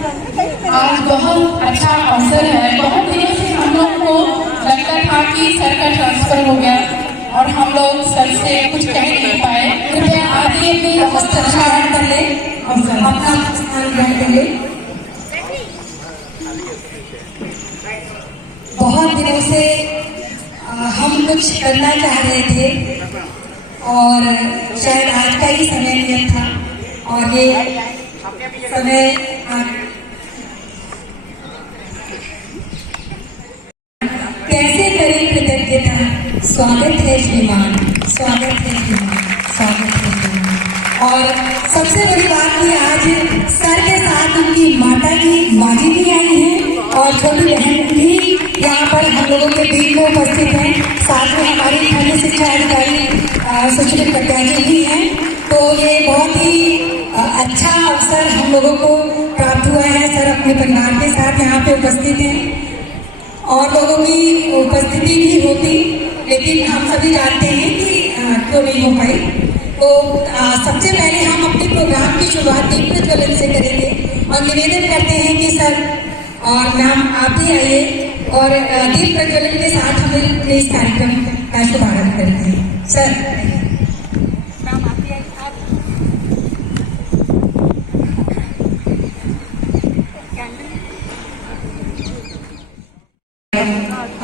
आज बहुत अच्छा अवसर है। बहुत दिनों से हम लोग को लगता था कि सर का ट्रांसफर हो गया और हम लोग सर से कुछ कह नहीं पाए। कृपया आगे भी हस्ताक्षर कर ले और अपना स्थान ग्रहण कर ले। बहुत दिनों से हम कुछ करना चाह रहे थे और शायद आज का ही समय नियत था और ये समय कैसे करें कृतज्ञता। स्वागत है श्रीमान, स्वागत है श्रीमान, स्वागत है श्रीमान। और सबसे बड़ी बात कि आज सर के साथ उनकी माता की माजी भी आई है और छोटी बहन भी यहाँ पर हम लोगों के बीच में उपस्थित हैं। साथ में हमारी खंड शिक्षा अधिकारी सुश्री कट्याजी भी हैं। तो ये बहुत ही अच्छा अवसर हम लोगों को प्राप्त हुआ है। सर अपने परिवार के साथ यहाँ पे उपस्थित हैं और लोगों की उपस्थिति भी होती, लेकिन हम सभी जानते हैं कि क्यों नहीं हो पाई। तो सबसे पहले हम अपने प्रोग्राम की शुरुआत दीप प्रज्वलन से करेंगे और निवेदन करते हैं कि सर और मैम आप भी आइए और दीप प्रज्वलन के साथ हम इस कार्यक्रम का शुभारंभ करते हैं। सर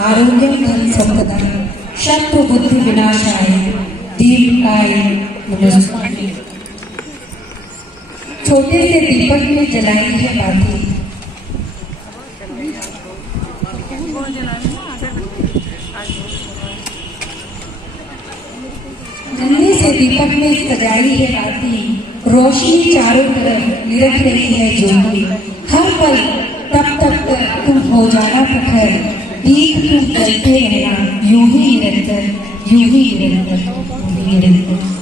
आरोग्य धन संपदा शत्रु बुद्धि विनाशाय दीपकाय नमः। छोटे से दीपक में जलाई है बाती, नन्हे से दीपक में सजाई है बाती। रोशनी चारों तरफ निरख रही है ज्योति। हर पल तब तक तुम हो जाना प्रखर। दीप तुम जलते रहना यूं ही निरंतर, यूं ही निरंतर, यूं ही निरंतर।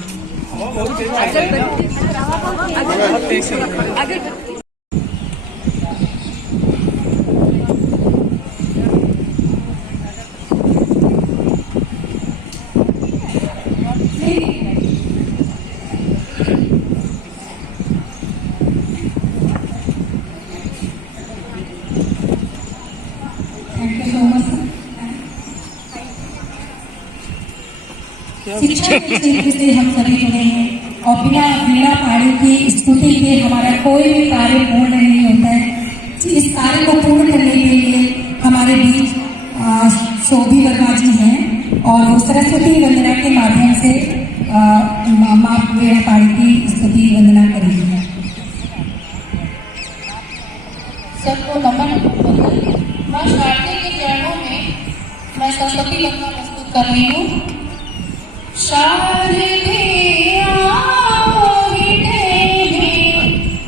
शिक्षा के क्षेत्र से हम सभी जुड़े हैं और बिना वीणा पाणी की स्तुति के हमारा कोई भी कार्य पूर्ण नहीं होता है। इस कार्य को पूर्ण करने के लिए हमारे बीच शोभी वर्मा जी हैं और वो सरस्वती वंदना के माध्यम से माँ वीणा पाणी की स्तुति वंदना करेंगे। सबको नमन। माँ शारदे के चरणों में मैं सरस्वती वंदना प्रस्तुत कर रही हूँ। शारदे आओ देवी,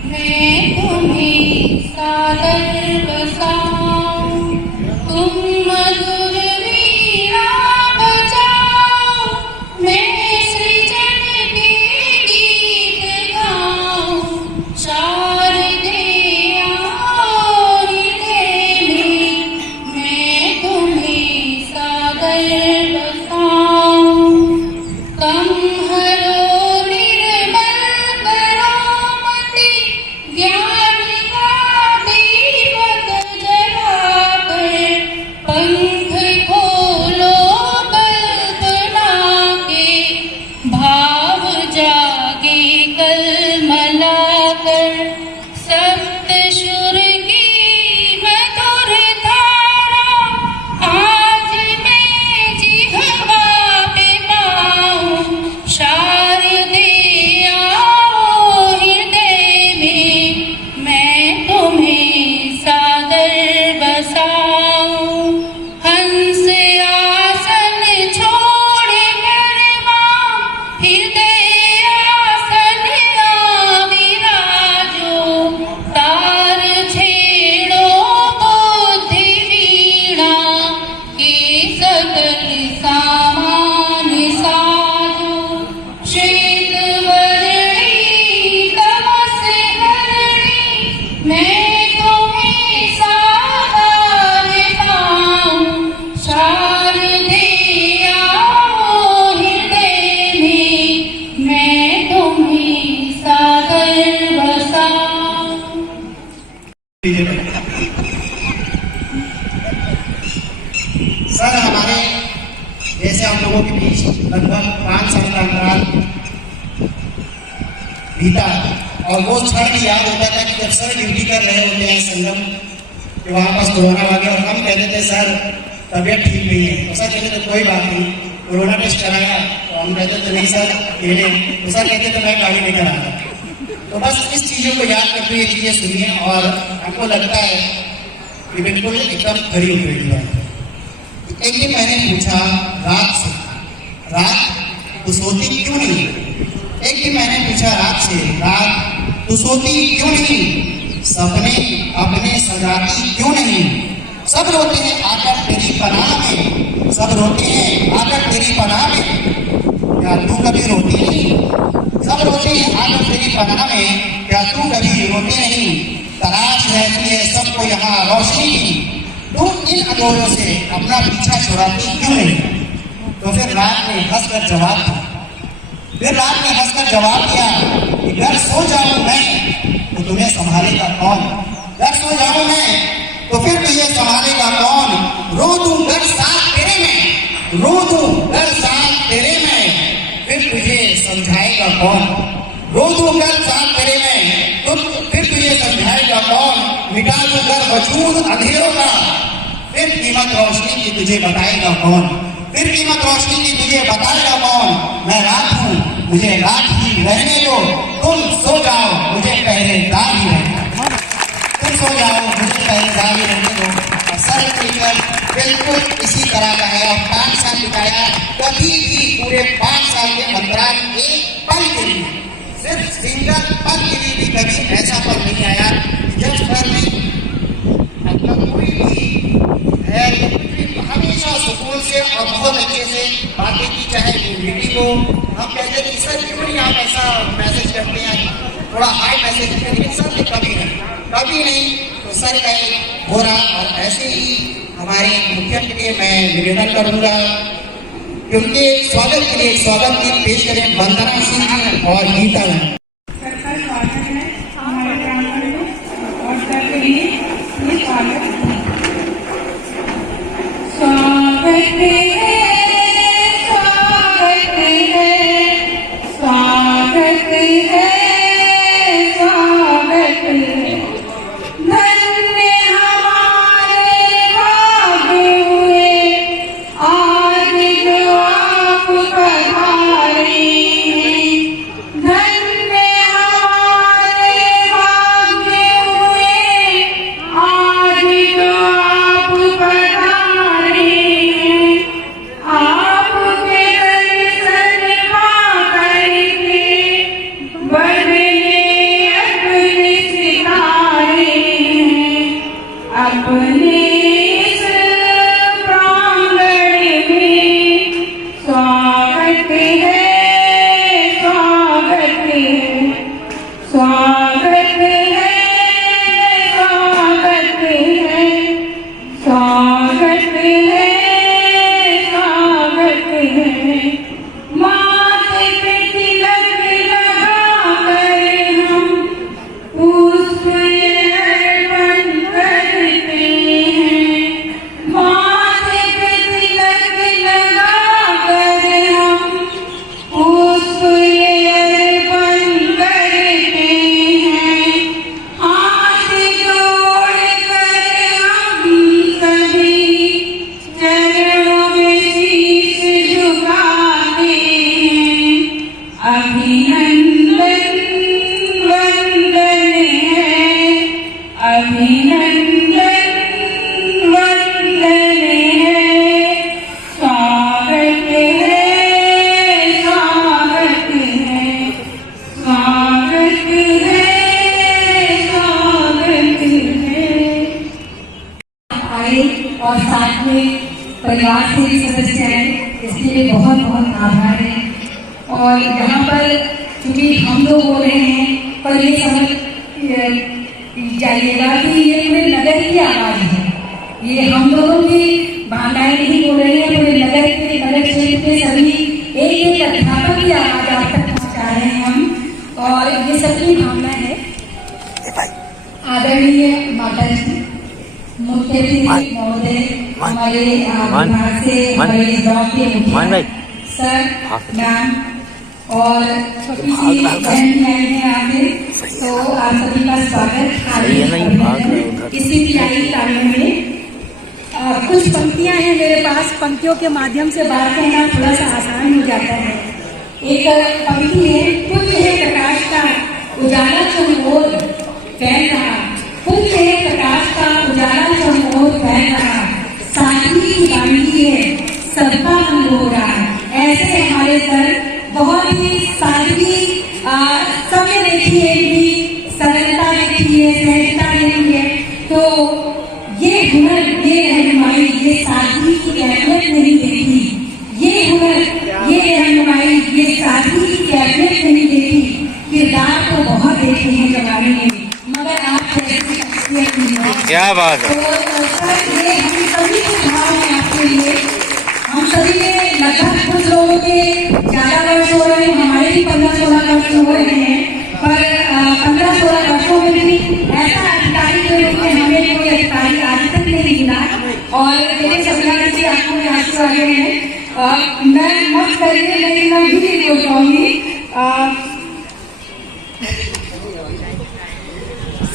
मैं तुम्हें सादर बसाऊं। तुम मधुर वीणा बजाओ, मैं सृजन के गीत गाऊं। शारदे आओ देवी, मैं तुम्हें सादर बसाऊं। कम हरो निर्मल करो मति, ज्ञान का दीप सर हमारे जैसे हम लोगों के बीच लगभग 5 साल का अंतराल बीता और वो क्षण भी याद होता था कि जब सर ड्यूटी कर रहे होते हैं संगम कि वहाँ पास कोरोना आ गया और हम कहते थे सर तबीयत ठीक नहीं है, तो सर कहते थे कोई बात नहीं, कोरोना टेस्ट कराया, तो हम कहते थे नहीं सर अकेले, तो सर कहते थे मैं गाड़ी लेकर आया। तो बस इस चीज़ों को याद करते हुए ये चीज़ें सुनिए और हमको लगता है कि बिल्कुल एकदम खरी उतरेगी बात। एक दिन मैंने पूछा रात से, रात तू सोती क्यों नहीं? एक दिन मैंने पूछा रात से, रात तू सोती क्यों नहीं? सपने अपने सजाती क्यों नहीं? सब रोते हैं आकर तेरी पनाह में, सब रोते हैं आकर तेरी पनाह में, क्या तू कभी रोती नहीं? सब रोते हैं आकर तेरी पनाह में, क्या तू कभी रोती नहीं? तलाश रहती है सबको यहाँ रोशनी की, तू इन अंधेरों से अपना पीछा छुड़ाती क्यों नहीं? तो फिर रात ने हंसकर जवाब दिया, फिर रात ने हंसकर जवाब दिया कि घर सो जाऊं मैं तो तुम्हें संभालेगा कौन? घर सो जाऊं मैं तो फिर तुझे संभालेगा कौन? रो दूं घर साथ तेरे में, रो दूं घर साथ तेरे में, फिर तुझे समझाएगा कौन? रो दूं घर साथ तेरे में तो फिर तुझे समझाएगा कौन? मिटा दूं घर वजूद अंधेरों का, फिर कीमत रोशनी की तुझे बताएगा कौन? फिर कीमत रोशनी की तुझे बताएगा कौन? मैं रात हूँ मुझे रात ही रहने दो, तुम सो जाओ मुझे पहरेदार ही रहने दो, तुम सो जाओ मुझे पहरेदार ही रहने दो। और सर फिल्म बिल्कुल इसी तरह का है और 5 साल बिताया, कभी भी पूरे 5 साल के अंतराल एक पल के लिए, सिर्फ सिंगल पल के लिए भी कभी ऐसा पल नहीं आया जब सर ने अपना कोई भी है हमेशा सुकून से और बहुत अच्छे से बातें की, चाहे मीटिंग हो। हम कहते थे सर क्यों नहीं आप ऐसा मैसेज करते हैं, थोड़ा हाई मैसेज करते, लेकिन सर ने कभी नहीं। तो सर का हो रहा और ऐसे ही हमारे मुख्य के लिए मैं निवेदन करूंगा कि उनके स्वागत के लिए स्वागत गीत पेश करें वंदना सिंह और गीता। सबका स्वागत है हमारे प्रांगण में और सबके लिए ये स्वागत है। स्वागत है, स्वागत है, स्वागत है, स्वागत है। धन्य हमारे भाग्य हुए आज जो आप पधारे हैं। धन्य हमारे भाग्य हुए आज जो आप पधारे हैं। आपके दर्शन पाकर के बदले अपने सितारे हैं। अपने इस प्रांगण में स्वागत है, स्वागत है, स्वागत है, स्वागत है, स्वागत है, स्वागत है। माथे पे तिलक लगाकर हम पुष्प अर्पण करते हैं। माथे पे तिलक लगाकर हम पुष्प अर्पण करते हैं। हाथ जोड़कर हम सभी चरणों में शीश झुकाते हैं। अभिनंदन वंदन है, अभिनंदन वंदन है। स्वागत है, स्वागत है, स्वागत है, स्वागत है। आए और साथ में परिवार से भी सदस्य आए, इसके लिए बहुत बहुत आभार है। और यहाँ पर क्योंकि हम लोग बोल रहे हैं पर ये समझ जाइएगा कि ये पूरे नगर की आवाज है, ये हम लोगों की भावनाएं नहीं बोल रही है, पूरे नगर के नगर क्षेत्र के सभी एक अध्यापक की आवाज आप तक पहुँचा रहे हैं हम, और ये सबकी भावना है। आदरणीय माता जी, मुख्यमंत्री महोदय, हमारे विभाग से हमारे ब्लॉक के मुखिया सर, मैम और छोटी सी बहन भी आई है आगे, तो आप सभी का स्वागत। इसी प्यारी तालियों में कुछ पंक्तियां हैं मेरे पास, पंक्तियों के माध्यम से बात करना थोड़ा सा आसान हो जाता है। एक पंक्ति है, कुछ है प्रकाश का उजाला चमोर फैल रहा, कुछ है प्रकाश का उजाला चमोर फैल रहा, सादगी की बांधी है सबका मन हो रहा। ऐसे हमारे सर बहुत ही सादगी सबने देखी है, इनकी सरलता देखी है, सहजता देखी है। तो ये हुनर, ये रहनुमाई, ये सादगी की अहमियत नहीं देखी, ये हुनर, ये रहनुमाई, ये सादगी की अहमियत नहीं देखी। किरदार तो बहुत देखे हैं जमाने में, मगर आप जैसी शख्सियत नहीं है। क्या बात है। तो सर ये हम सभी के भाव है आपके लिए। हम सभी ने लगभग कुछ लोगों के ज्यादा वर्ष हो रहे हैं, हमारे भी 15-16 वर्ष हो रहे हैं, पर 15-16 वर्षों में भी ऐसा अधिकारी के रूप में हमें कोई अधिकारी आज तक नहीं मिला। और मेरे सभी जी आंखों में आंसू आ गए हैं। मैं मत करिए, लेकिन मैं भी बोल पाऊंगी।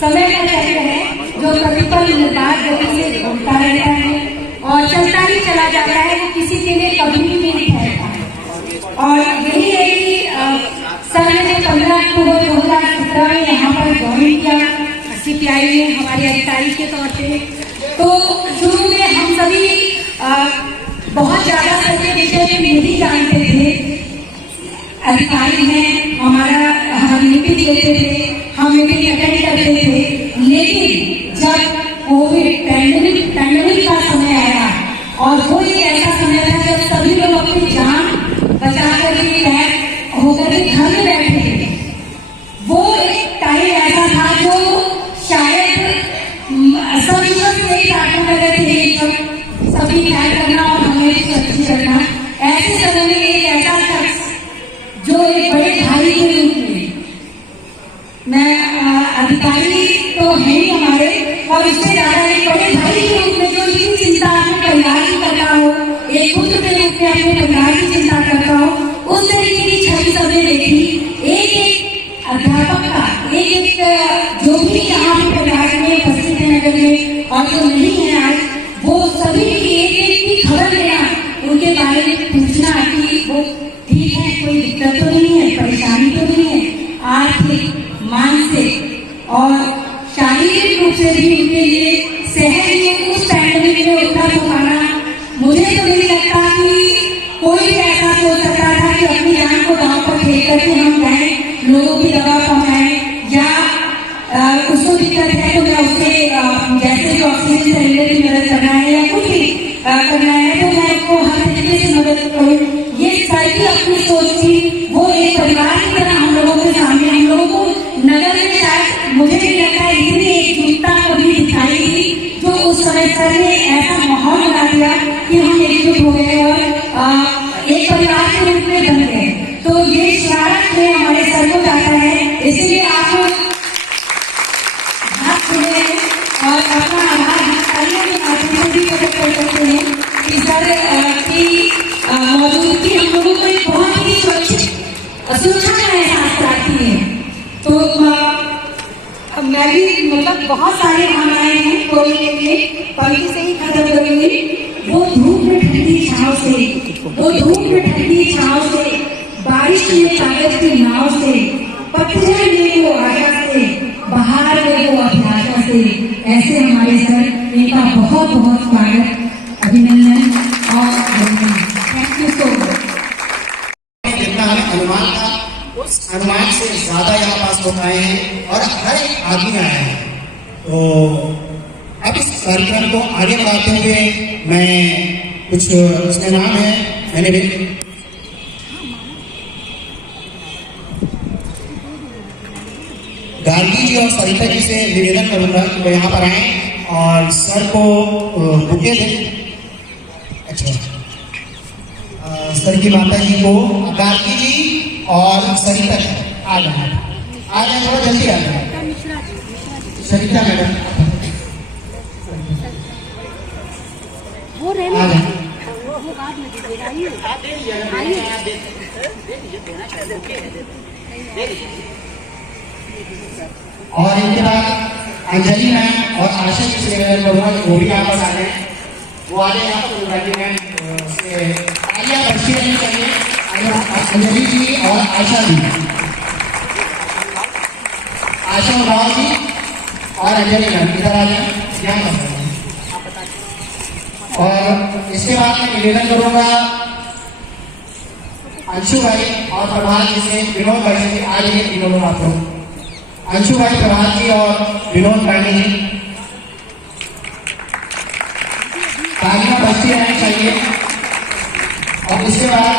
समय का चक्र है जो कभी पर निर्बाध गति से घूमता रहता है और चलता ही चला जाता है, वो किसी के लिए कभी भी नहीं ठहरता। और यही है कि सर ने 15 अक्टूबर 2017 में यहाँ पर ज्वाइन किया CPI में हमारे अधिकारी के तौर पे। तो शुरू में हम सभी बहुत ज्यादा सर के विषय में नहीं जानते थे। अधिकारी हैं, हम मीटिंग लेते थे, हम मीटिंग अटेंड करते थे, लेकिन जब कोविड पैंडेमिक का समय आया और वो एक ऐसा समय था जब सभी लोग अपनी जान बचा कर होकर के घर में बैठे थे। वो एक टाइम ऐसा था जो शायद सभी लोग नहीं प्रार्थना कर रहे थे, सभी ख्याल करना और हमें सुरक्षित करना। ऐसे समय में एक ऐसा शख्स जो एक बड़े भाई के रूप में, मैं अधिकारी तो है ही हमारे, और इससे ज्यादा एक बड़े भाई के रूप में जो इतनी चिंता अपने परिवार की करता हो, एक पुत्र के रूप में अपने परिवार की चिंता करता हो, उस तरीके की छवि सबने देखी। एक अध्यापक का, एक जो भी यहाँ पे परिवार में उपस्थित है नगर में और जो नहीं है आज, वो सभी की एक की खबर लेना, उनके बारे में पूछना कि वो ठीक है, कोई दिक्कत तो नहीं है, परेशानी तो नहीं है, आर्थिक, मानसिक और शारीरिक रूप से भी उनके लिए सहज ही उस पैंडेमिक में उठा तो पाना। मुझे तो नहीं लगता कि कोई भी ऐसा सोच सकता था कि अपनी जान को दांव पर फेंक करके हम जाए, लोगों की दवा पहुंचाए, या उसको दिक्कत है तो मैं उसके जैसे जो ऑक्सीजन सिलेंडर की मदद करना है या कुछ भी करना है तो मैं उसको हर तरीके से मदद करूँ। ये सारी अपनी सोच थी। वो एक परिवार की तरह हम लोगों के सामने, हम लोगों को नगर में शायद मुझे नहीं लगता इतनी एकजुटता कभी दिखाई दी जो उस समय सर ने ऐसा माहौल बना दिया कि हम एकजुट हो गए और एक परिवार के रूप में बन गए। तो ये शरारत में हमारे सर को जाता है, इसलिए आप हाथ खुले और अपना आभार हमारे के माध्यम से भी प्रकट कर सकते हैं कि सर की मौजूदगी हम लोगों को एक बहुत ही सुरक्षा का एहसास कराती है। तो मैं भी मतलब बहुत सारे भावनाएं हैं कोई के लिए, पंक्ति से ही खत्म करूंगी। वो धूप में ठंडी छांव से, वो धूप में ठंडी छांव से, बारिश में कागज की नाव से, पतझड़ में वो आशा से, बहार में वो अभिलाषा से, ऐसे हमारे सर, इनका बहुत बहुत स्वागत, अभिनंदन और थैंक यू सो मच। जितना हमें अनुमान था उस अनुमान से ज्यादा यहाँ पास लोग आए हैं और हर एक आदमी आया है। तो अब इस कार्यक्रम को आगे बढ़ाते हुए मैं कुछ, उसका नाम है, मैंने भी गांधी जी और सरिता जी से निवेदन करूंगा कि वो यहाँ पर आए और सर को बुके दें। अच्छा, सर की माता जी को, गांधी जी और सरिता जी आ जाए, थोड़ा जल्दी आ जाए। सरिता मैडम वो रहने आ जाए। वो बाद में दीजिएगा। और इनके बाद अंजलि मैम और आशा जी से निवेदन करूंगा कि वो भी आपस आ जाए। वो आ जाए यहाँ पर अंजलि मैम से आलिया बच्ची रहनी चाहिए, अंजलि जी और आशा जी, आशा उराव जी और अंजलि मैम इधर आ जाए यहाँ पर। और इसके बाद मैं निवेदन करूंगा अंशु भाई और प्रभात जी से, विनोद भाई से आ जाइए तीनों लोग आप लोग। अंशु भाई, प्रभात जी और विनोद पांडे जी, तालियां बजती रहनी चाहिए। और इसके बाद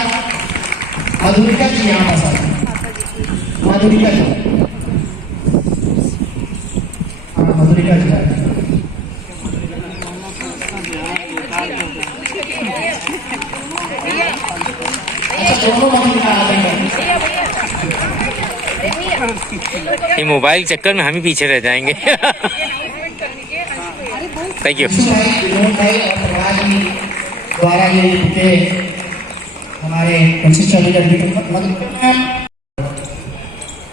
मधुरिका जी यहाँ पर सर, मधुरिका जी, हाँ मधुरिका जी अच्छा दोनों मधुरिका आ जाएंगे। ये मोबाइल चक्कर में हम ही पीछे रह जाएंगे। Thank you. विनोद भाई और प्रभात जी द्वारा ये बुके हमारे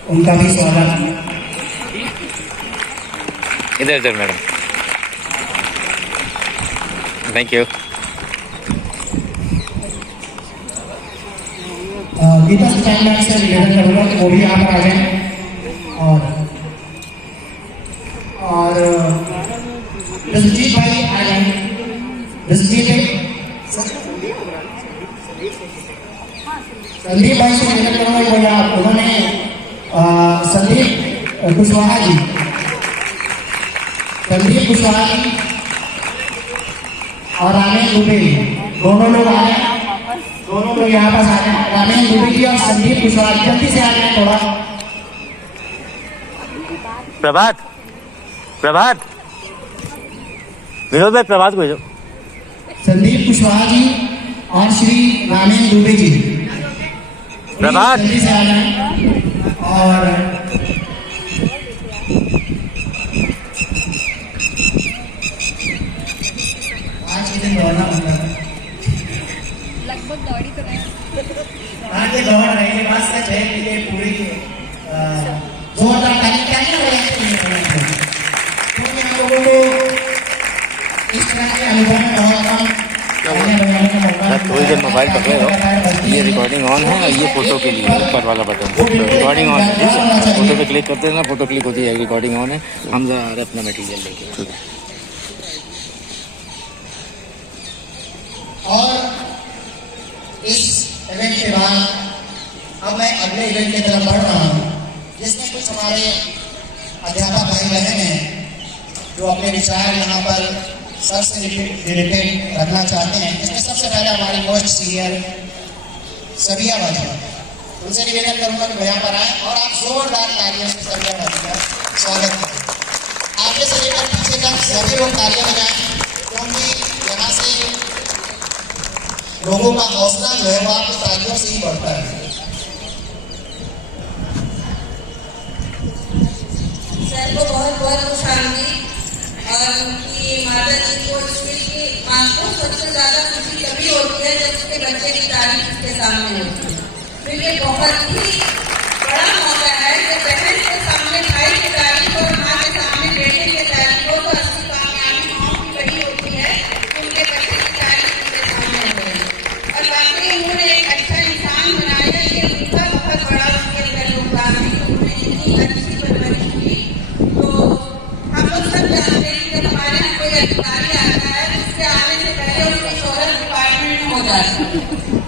उनका भी स्वागत। इधर इधर madam, thank you. Geeta Sachan ma'am से निवेदन करूंगा कि वो भी यहाँ पर आ जाए। और रसजीत भाई आ जाए। संदीप भाई से निवेदन करूंगा कि भैया उन्होंने संदीप कुशवाहा जी और रामेश दुबे दोनों लोग आ जाए। दोनों लोग यहाँ पास आ जाए। रामेश दुबे जी और संदीप कुशवाहा जल्दी से आ जाए थोड़ा। प्रभात विनोद भाई, प्रभात को भेजो। संदीप कुशवाहा जी और श्री रामेश दुबे जी प्रभात, जल्दी से आ जाए। और आज के दिन दौड़ना होगा, लगभग दौड़ी तो रहे। आज ये दौड़ रही है, बात सच है कि ये पूरी जोरदार तारीफ क्या है। लोगों को इस तरह के अनुभव में बहुत कम थोड़ी देर मोबाइल पकड़े रहो। ये रिकॉर्डिंग ऑन है और ये फोटो के लिए ऊपर वाला बटन रिकॉर्डिंग ऑन है, ठीक है। फोटो पे क्लिक करते हैं ना, फोटो क्लिक होती है, रिकॉर्डिंग ऑन है। हम जा रहे अपना मटेरियल लेके, ठीक है। और इस इवेंट के बाद अब मैं अगले इवेंट की तरफ बढ़ रहा हूँ, जिसमें कुछ हमारे अध्यापक भाई बहन हैं जो अपने विचार यहाँ पर सर से रिलेटेड रखना चाहते हैं। इसमें सबसे पहले हमारी मोस्ट सीनियर सबिया भाई, उनसे निवेदन करूंगा कि यहाँ पर आए और आप जोरदार तालियों से सबिया भाई का स्वागत करें। आगे से लेकर पीछे तक सभी लोग तालियां बजाएं, क्योंकि यहाँ से लोगों का हौसला जो है वो आपकी तालियों से ही बढ़ता है। सर को बहुत बहुत खुश आमदीद और उनकी माता जी को स्कूल की माँ को सबसे ज्यादा खुशी तभी होती है जब उसके बच्चे की तारीफ उसके सामने होती है। तो ये बहुत ही बड़ा मौका है कि बहन के सामने भाई की तारीफ और माँ के सामने बेटे की तारीफ हो तो असली कामयाबी माँ की बड़ी होती है, उनके बच्चे की तारीफ उसके सामने हो रही है। और वाकई उन्होंने एक अच्छा इंसान बनाया, ये उनका बहुत बड़ा उसके अंदर योगदान है कि उन्होंने इतनी अच्छी परवरिश की। तो हम लोग सब जानते हैं कि जब हमारे यहाँ कोई अधिकारी आता है उसके आने से पहले उसकी शोहरत डिपार्टमेंट में हो जाती है।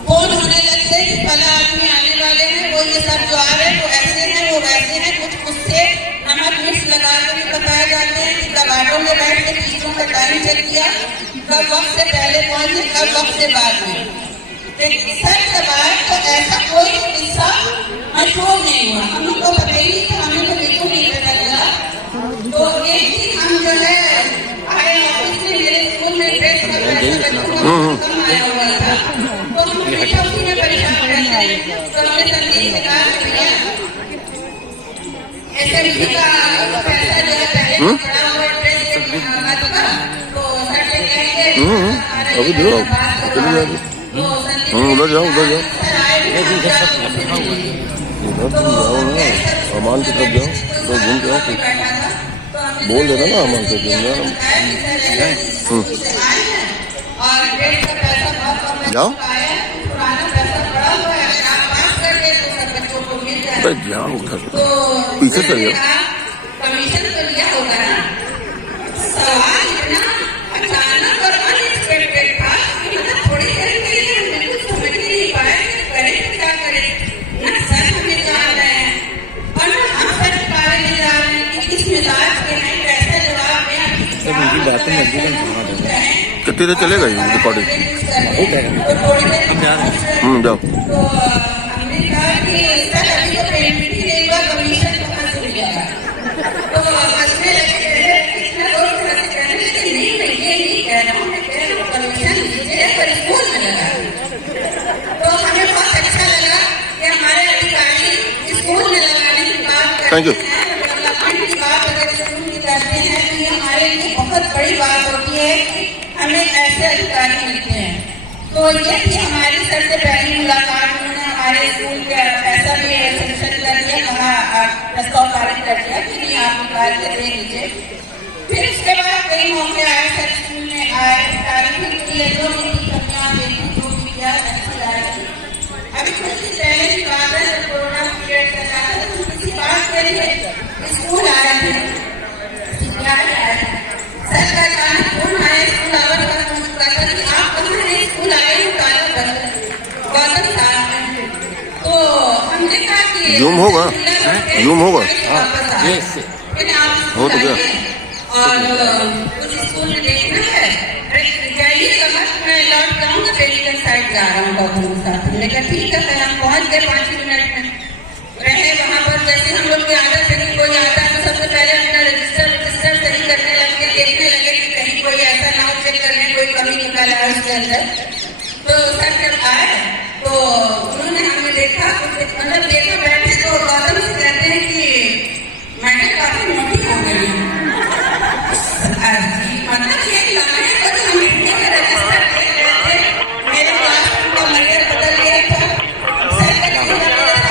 फोन होने लगते हैं कि फला आदमी आने वाले हैं, वो ये सब जो आ रहे हैं वो ऐसे हैं वो वैसे हैं, कुछ उससे नमक मिर्च लगा कर भी बताए जाते हैं कि कब ऑटो में बैठ के टीचरों का टाइम चेक किया, कब वक्त से पहले पहुंचे, कब वक्त से बाद में। लेकिन सच बात तो ऐसा कोई किस्सा मशहूर नहीं हुआ, हम लोग को पता ही नहीं था, हमें तो बिल्कुल नहीं पता चला। तो एक दिन हम जो है आए ऑफिस में, मेरे स्कूल में ड्रेस कम आया हुआ था, तो हम हमेशा उसी में परेशान रहते हैं। तो हमने संदीप से कहा कि भैया SMC का पैसा जो है पहले पड़ा हुआ ड्रेस का, तो सर से कहेंगे हमारा अभी दो चली जाएगी। उधर जाओ उधर जाओ, इधर तुम जाओ ना, अमान की तरफ जाओ तो घूम के आओ। बोल देना ना अमान से घूम जाओ। जाओ अरे जाओ उधर, पीछे चल जाओ। कमीशन तो लिया होगा ना। सवाल इतना अचानक और अनएक्सपेक्टेड था कि मतलब थोड़ी देर के लिए हम बिल्कुल समझ ही नहीं पाए कि करें तो क्या करें। ना सर हमें जान रहे हैं और ना हम सर पारे नहीं जा रहे हैं कि किस मिजाज के हैं, कैसा जवाब दें। उनकी बातें कितनी देर चलेगा ये रिकॉर्डिंग? तो थोड़ी देर हम जा रहे हैं। जाओ। तो हमने कहा कि सर अभी तो पेमेंट ही नहीं हुआ, कमीशन कहाँ से मिलेगा। तो हंसने लगे, इतना लोग हंस कहने लगे नहीं मैं ये नहीं कह रहा हूँ, मैं कह रहा हूँ कमीशन लीजिए पर स्कूल में लगा। तो हमें बहुत अच्छा लगा कि हमारे अधिकारी स्कूल में लगाने की बात थैंक यू। करते हैं, डेवलपमेंट की बात अगर स्कूल की करते हैं तो ये हमारे लिए बहुत बड़ी बात होती है कि हमें ऐसे अधिकारी मिलते हैं। तो ये थी हमारी सर से पहली मुलाकात। उन्होंने हमारे स्कूल का पैसा भी सेंक्शन कर दिया, कहा प्रस्ताव पारित कर दिया कि नहीं आप निकाल के दे दीजिए। फिर उसके बाद कई मौके आए, सर स्कूल में आए, तारीफ किए, जो भी कमियाँ देखी, जो भी किया अच्छी आएगी। अभी कुछ दिन पहले की बात है, जब कोरोना पीरियड चल रहा था तो किसी बात के लिए स्कूल आए थे, आए थे। सर का अचानक फोन आया, स्कूल आवर का फोन कहा कि आप कहाँ हैं, स्कूल आए हो ताला बंद, गौतम साहब हैं। तो हमने कहा कि जूम होगा, जूम होगा। यस हो तो गया। और कुछ स्कूल में देखना है, जाइएगा मत, मैं लौट जाऊंगा, मेडिकल साइड जा रहा हूँ गौतम के साथ। हमने कहा ठीक है सर, हम पहुँच गए 5 मिनट में। रहे वहाँ पर, जैसे हम लोग की आदत है कि कोई आता है तो सबसे पहले अपना रजिस्टर सही करने लगे, देखने लगे कि कहीं कोई ऐसा ना हो, चेक करने कोई कमी निकाला है उसके अंदर। तो सर जब आए तो उन्होंने हमें देखा, मतलब देखा बैठे तो गौतम से कहते हैं कि मैंने काफी मोटी हो गई हूँ। मतलब ये लाने को तो हम इंडिया में रजिस्टर देख रहे थे, मेरे क्लासरूम का मरियर बदल गया था।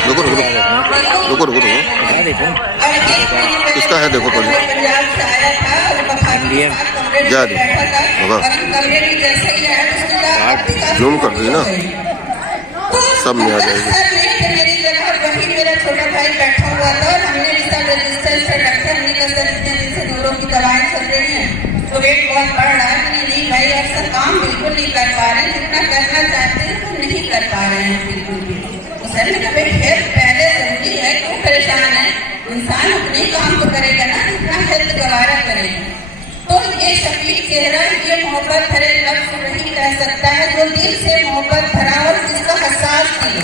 रुको रुको रुको रुको रुको। किसका है देखो पहले। जा दे जूम कर दी ना, सब में आ जाएगी। मेरा छोटा भाई बैठा हुआ था और हमने रजिस्टर से रखा, हमने कहा सर इतने दिन से दोनों की दवाएं चल रही हैं तो वेट बहुत बढ़ रहा है। नहीं भाई अक्सर काम बिल्कुल नहीं कर पा रहे हैं, जितना करना चाहते हैं तो नहीं कर पा रहे हैं बिल्कुल भी। तो सर ने कहा हेल्थ पहले जरूरी है, क्यों परेशान है, इंसान अपने काम तो करेगा ना, इतना हेल्थ गवारा करेगा। तो ये शकील चेहरा, ये मोहब्बत भरे लफ्ज नहीं कह सकता है, जो दिल से मोहब्बत भरा और जिसका हसास दिल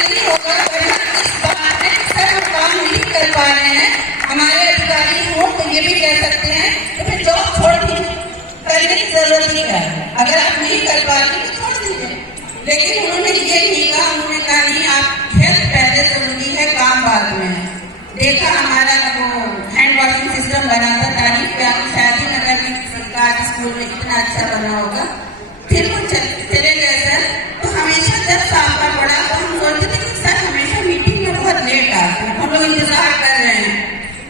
नहीं होगा, वरना इस बात में सर हम काम नहीं कर पा रहे हैं, हमारे अधिकारी हो तो ये भी कह सकते हैं तो फिर जॉब छोड़ दी, करने की जरूरत नहीं है, अगर आप नहीं कर पा रहे तो छोड़ दीजिए। लेकिन उन्होंने ये नहीं कहा, उन्होंने कहा नहीं आप हेल्थ पहले जरूरी है, काम बाद में है। देखा हमारा वो हैंड वॉशिंग सिस्टम बना था, तारीफ पे आप शादी नगर में सरकार स्कूल में इतना अच्छा बना होगा। फिर वो चले गए सर, तो हमेशा जब साफा पड़ा तो हम सोचते थे कि सर हमेशा मीटिंग में बहुत लेट आते हैं, हम लोग इंतजार कर रहे हैं।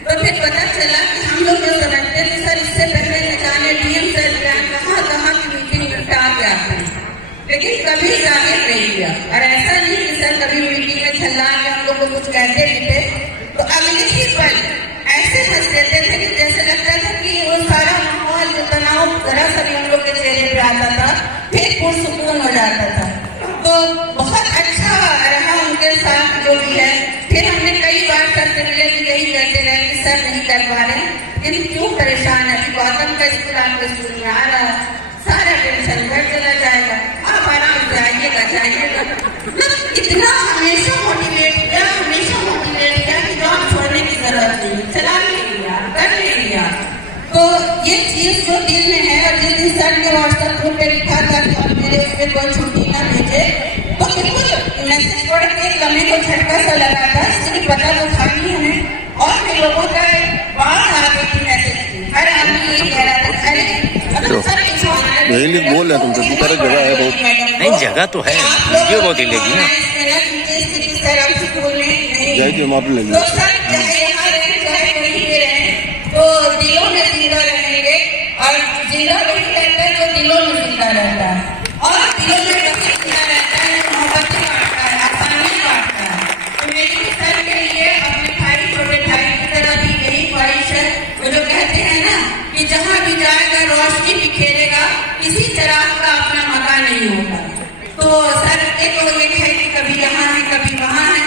तो फिर पता चला कि हम लोग जो समझते थे सर इससे पहले जाने डीएम सर कहाँ कहाँ की मीटिंग निपटा के आते हैं, लेकिन कभी जाहिर नहीं किया। और ऐसा नहीं कि सर कभी मीटिंग में छल्ला के हम लोग को कुछ कहते भी थे तो अगले ही पल ऐसे हंस देते थे कि जैसे लगता था कि वो सारा माहौल जो तनाव जरा सा भी हम लोग के चेहरे पे आता था फिर पुरसुकून हो जाता था। तो बहुत अच्छा रहा उनके साथ जो भी है। फिर हमने कई बार सर से मिले कि यही कहते रहे कि सर नहीं कर पा रहे, लेकिन क्यों परेशान है, गौतम का स्कूल आपके स्कूल में आ रहा है, सारा टेंशन घर चला जाएगा, आप आराम से आइएगा जाइएगा। इतना हमेशा मोटिवेट किया कि जॉब छोड़ने की जरूरत नहीं, चला ले लिया, कर ले लिया। तो ये चीज जो दिल में है, और जिस दिन सर ने व्हाट्सएप ग्रुप पे लिखा था कि आप मेरे उस पर कोई छुट्टी ना भेजे, तो बिल्कुल मैसेज पढ़ के लम्हे को झटका सा लगा था, इसलिए पता तो था नहीं हमें। और फिर लोगों का बात आ गई थी मैसेज की, हर आदमी यही कह रहा था अरे अगर सर यही लिए बोल रहे हैं तुमसे, तू कह रहे जगह है बहुत। नहीं जगह तो है, वीडियो बहुत हिलेगी ना। जाएगी हम आप लेंगे। तो सर चाहे यहाँ रहें चाहे कहीं भी रहें तो दिलों में जिंदा रहेंगे, और जिंदा वही रहता है जो दिलों में जिंदा रहता है, और दिलों में कभी जिंदा रहता है मोहब्बत बांटता है, आसानी बांटता है। तो मेरी भी सर के लिए अपने भाई छोटे भाई की तरह भी यही ख्वाहिश है। वो जो कहते हैं ना कि जहाँ भी जाएगा रोशनी बिखेरेगा, किसी तरह का अपना मकान नहीं होता। तो सर एक ये है कि कभी यहाँ है कभी वहाँ है,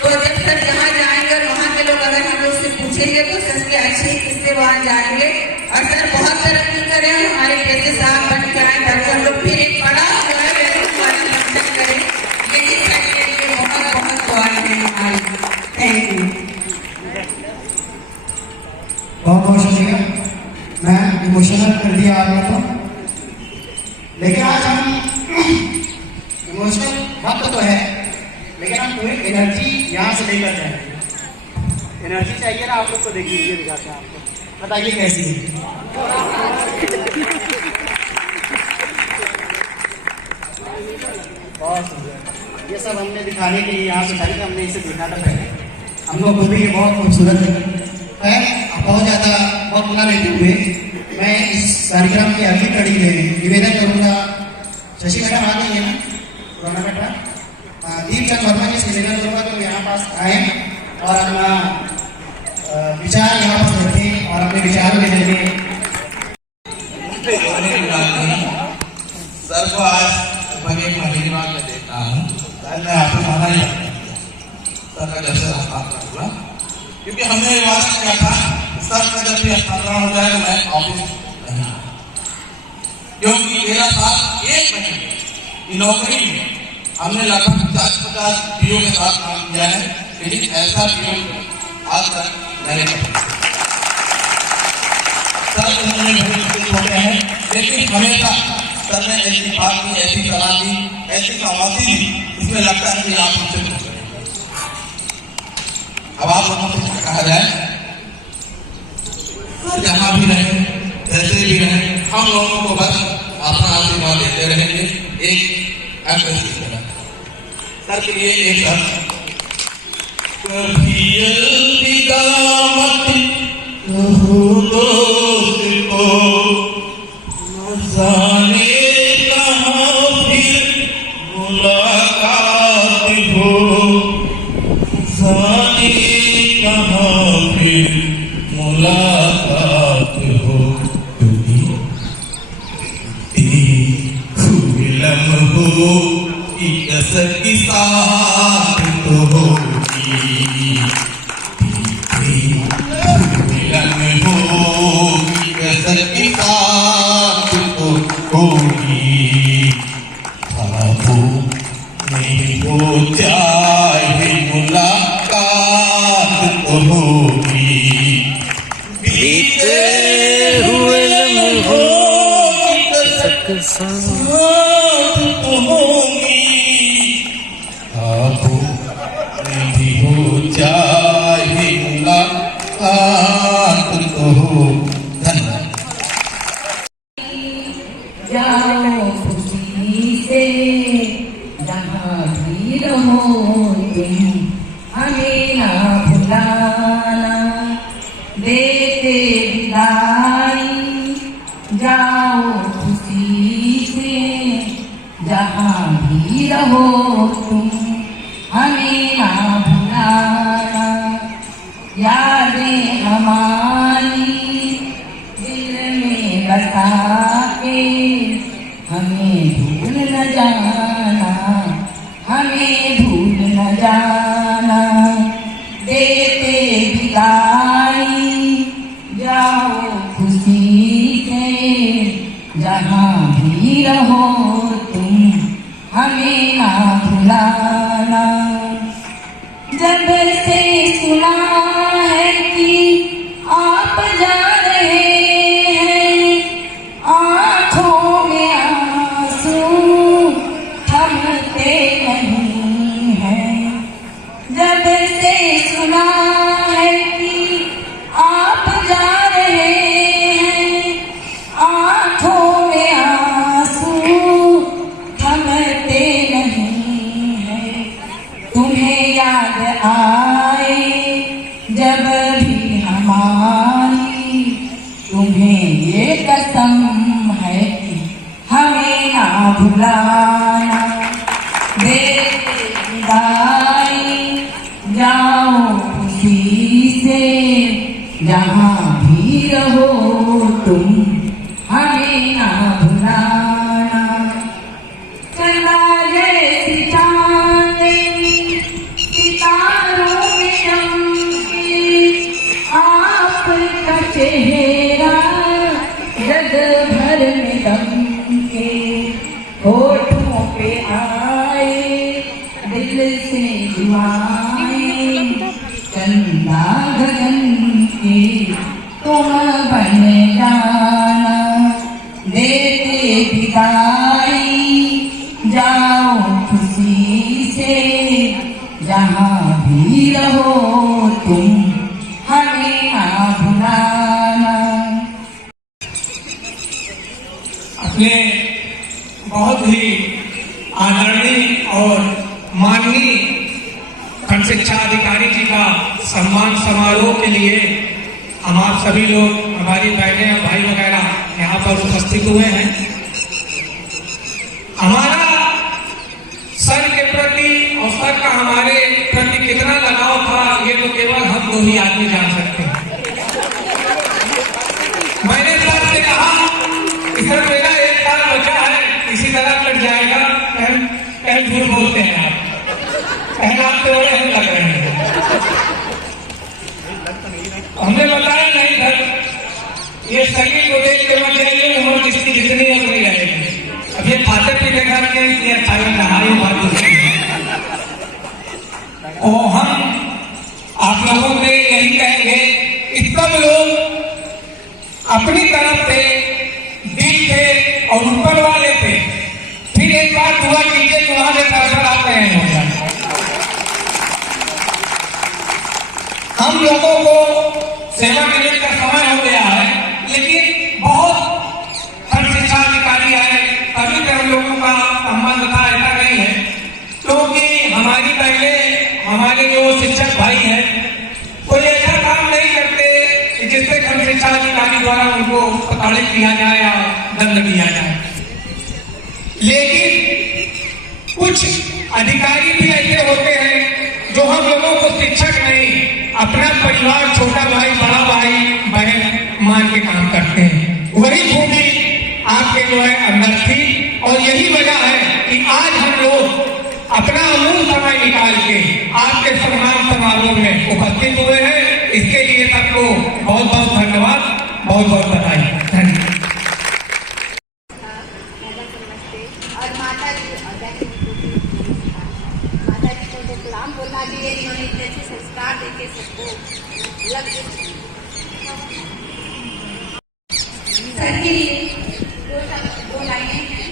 तो जब सर जहाँ जाएंगे और वहाँ के लोग अगर हम लोग से पूछेंगे तो सर के अच्छे किससे वहाँ जाएंगे, और सर बहुत तरक्की करें, हमारे जैसे साहब बन के आए ताकि हम लोग फिर एक बड़ा जो है हमारा लक्ष्य करें। यही सर के लिए बहुत बहुत दुआएं हैं हमारी। Thank you. बहुत बहुत शुक्रिया। मैं इमोशनल कर दिया आप लोगों को, लेकिन आज हम इमोशनल वक्त तो है, लेकिन हम पूरी एनर्जी यहाँ से लेकर जाएंगे। एनर्जी चाहिए ना आप लोग को, देखिए ये दिखाते हैं आपको, बताइए कैसी है। बहुत सुंदर, ये सब हमने दिखाने के लिए यहाँ से उठाई, हमने इसे देखा था पहले, हम लोग को भी ये बहुत खूबसूरत लगी है। बहुत ज़्यादा वक्त ना लेते हुए मैं इस कार्यक्रम की अगली कड़ी में निवेदन करूँगा। शशि मैडम आ गई है ना, पुराना बेटा दीपचंद वर्मा जी से निवेदन करूँगा तो यहाँ पास आए और अपना विचार यहाँ पास रखें और अपने विचार में देंगे। सर को आज लगभग एक महीने बाद मैं देखता हूँ, शायद मैं आपको माना ही सर का जब से रास्ता हुआ, क्योंकि हमने वादा किया था सर का जब भी स्थानांतरण हो जाए मैं ऑफिस रहना, क्योंकि मेरा साथ एक महीने की नौकरी में हमने लगभग 50 पीओ के साथ काम किया है, लेकिन ऐसा पीओ आज तक नहीं कर सर उन्होंने छोटे हैं, लेकिन हमेशा सर ने ऐसी बात की, ऐसी सलाह दी, ऐसी समाधि दी, इसमें लगता है कि आप हमसे कुछ करें। अब आप लोगों से कहा जाए जहाँ भी रहे जैसे भी रहे, हम लोगों को बस अपना आशीर्वाद देते रहेंगे। एक एम्बेसी तरह सर के लिए एक कभी अलविदा मत कहो दोस्त को, न जाने कहाँ फिर मुलाकात हो, जाने कहाँ फिर मुलाकात हो। लम्हों की कसर की साथ तो होगी, लम्हों की कसर की साथ तो होगी, ख्वाबों में हो चाहे मुलाकात तो होगी, बीते हुए लम्हों की साथ तो होगी, ख्वाबों में भी हो चाहे मुलाकात तो हो। धन्यवाद। जाओ खुशी से जहाँ भी रहो तुम, हमें ना भुलाना, देते विदाई। जाओ खुशी से जहाँ भी रहो तुम, हमें ना भुलाना। यादें हमारी दिल में बसा के हमें भूल न जाना, हमें भूल न जाना। देते विदाई जाओ खुशी से जहाँ भी रहो तुम, हमें ना भुलाना। जब से सुना है कि आप जा रहे हैं, आँखों में आंसू थमते नहीं हैं। जब से सुना है कि आप जा रहे हैं, आँखों में ये कसम है कि हमें ना भुलाना, दे विदाई जाओ खुशी से, जहाँ भी रहो तुम हमें ना भुलाना। चंदा जैसी चांदनी सितारों में चमके, आपका चेहरा जग भर में दमके, होठों पे आए दिल से दुआएं, चंदा गगन के तुम बन जाना, देते विदाई जाओ खुशी से, जहाँ भी रहो तुम हमें ना भुलाना। अपने बहुत ही आदरणीय और माननीय खंड शिक्षा अधिकारी जी का सम्मान समारोह के लिए हम आप सभी लोग, हमारी बहनें और भाई वगैरह यहाँ पर उपस्थित हुए हैं। हमारा सर के प्रति और सर का हमारे प्रति कितना लगाव था, ये तो केवल हम दो ही आदमी जान सकते हैं। मैंने सर से कहा कि सर मेरा एक साल बचा है, इसी तरह कट जाएगा, कहीं झूठ बोलते हैं आप, पहले आपके बड़े हम लग रहे हैं। हमने बताया नहीं सर, ये शरीर को देख के मत जाइए, उम्र जिसकी जितनी उतनी रहेगी। अब ये खाते पीते घर के इसलिए अच्छा हमारी बात होती है। और हम आप लोगों से यही कहेंगे कि सब लोग अपनी तरफ से दिल से और ऊपर वाले से फिर एक बार दुआ कीजिए कि वहां से सरसर आपके नहीं हो जाए। हम लोगों को सेवा करने का समय हो गया है, लेकिन बहुत खंड शिक्षा अधिकारी है, तभी तो हम लोगों का संबंध था, ऐसा नहीं है। क्योंकि हमारी पहले हमारे जो शिक्षक भाई हैं कोई ऐसा काम नहीं करते कि जिससे खंड शिक्षा अधिकारी द्वारा उनको प्रताड़ित किया जाए या दंड दिया जाए। लेकिन कुछ अधिकारी भी ऐसे होते हैं जो हम लोगों को शिक्षक नहीं, अपना परिवार, छोटा भाई, बड़ा भाई, बहन मान के काम करते हैं। वही खूबी आपके जो है अंदर थी, और यही वजह है कि आज हम लोग अपना अमूल्य समय निकाल के आपके सम्मान समारोह में उपस्थित हुए हैं। इसके लिए सबको बहुत बहुत धन्यवाद, बहुत बहुत बधाई। धन्यवाद। और माता जी को तो सलाम बोलना चाहिए, इन्होंने इतने अच्छे संस्कार देके सबको लग सर के लिए दो लाइनें हैं।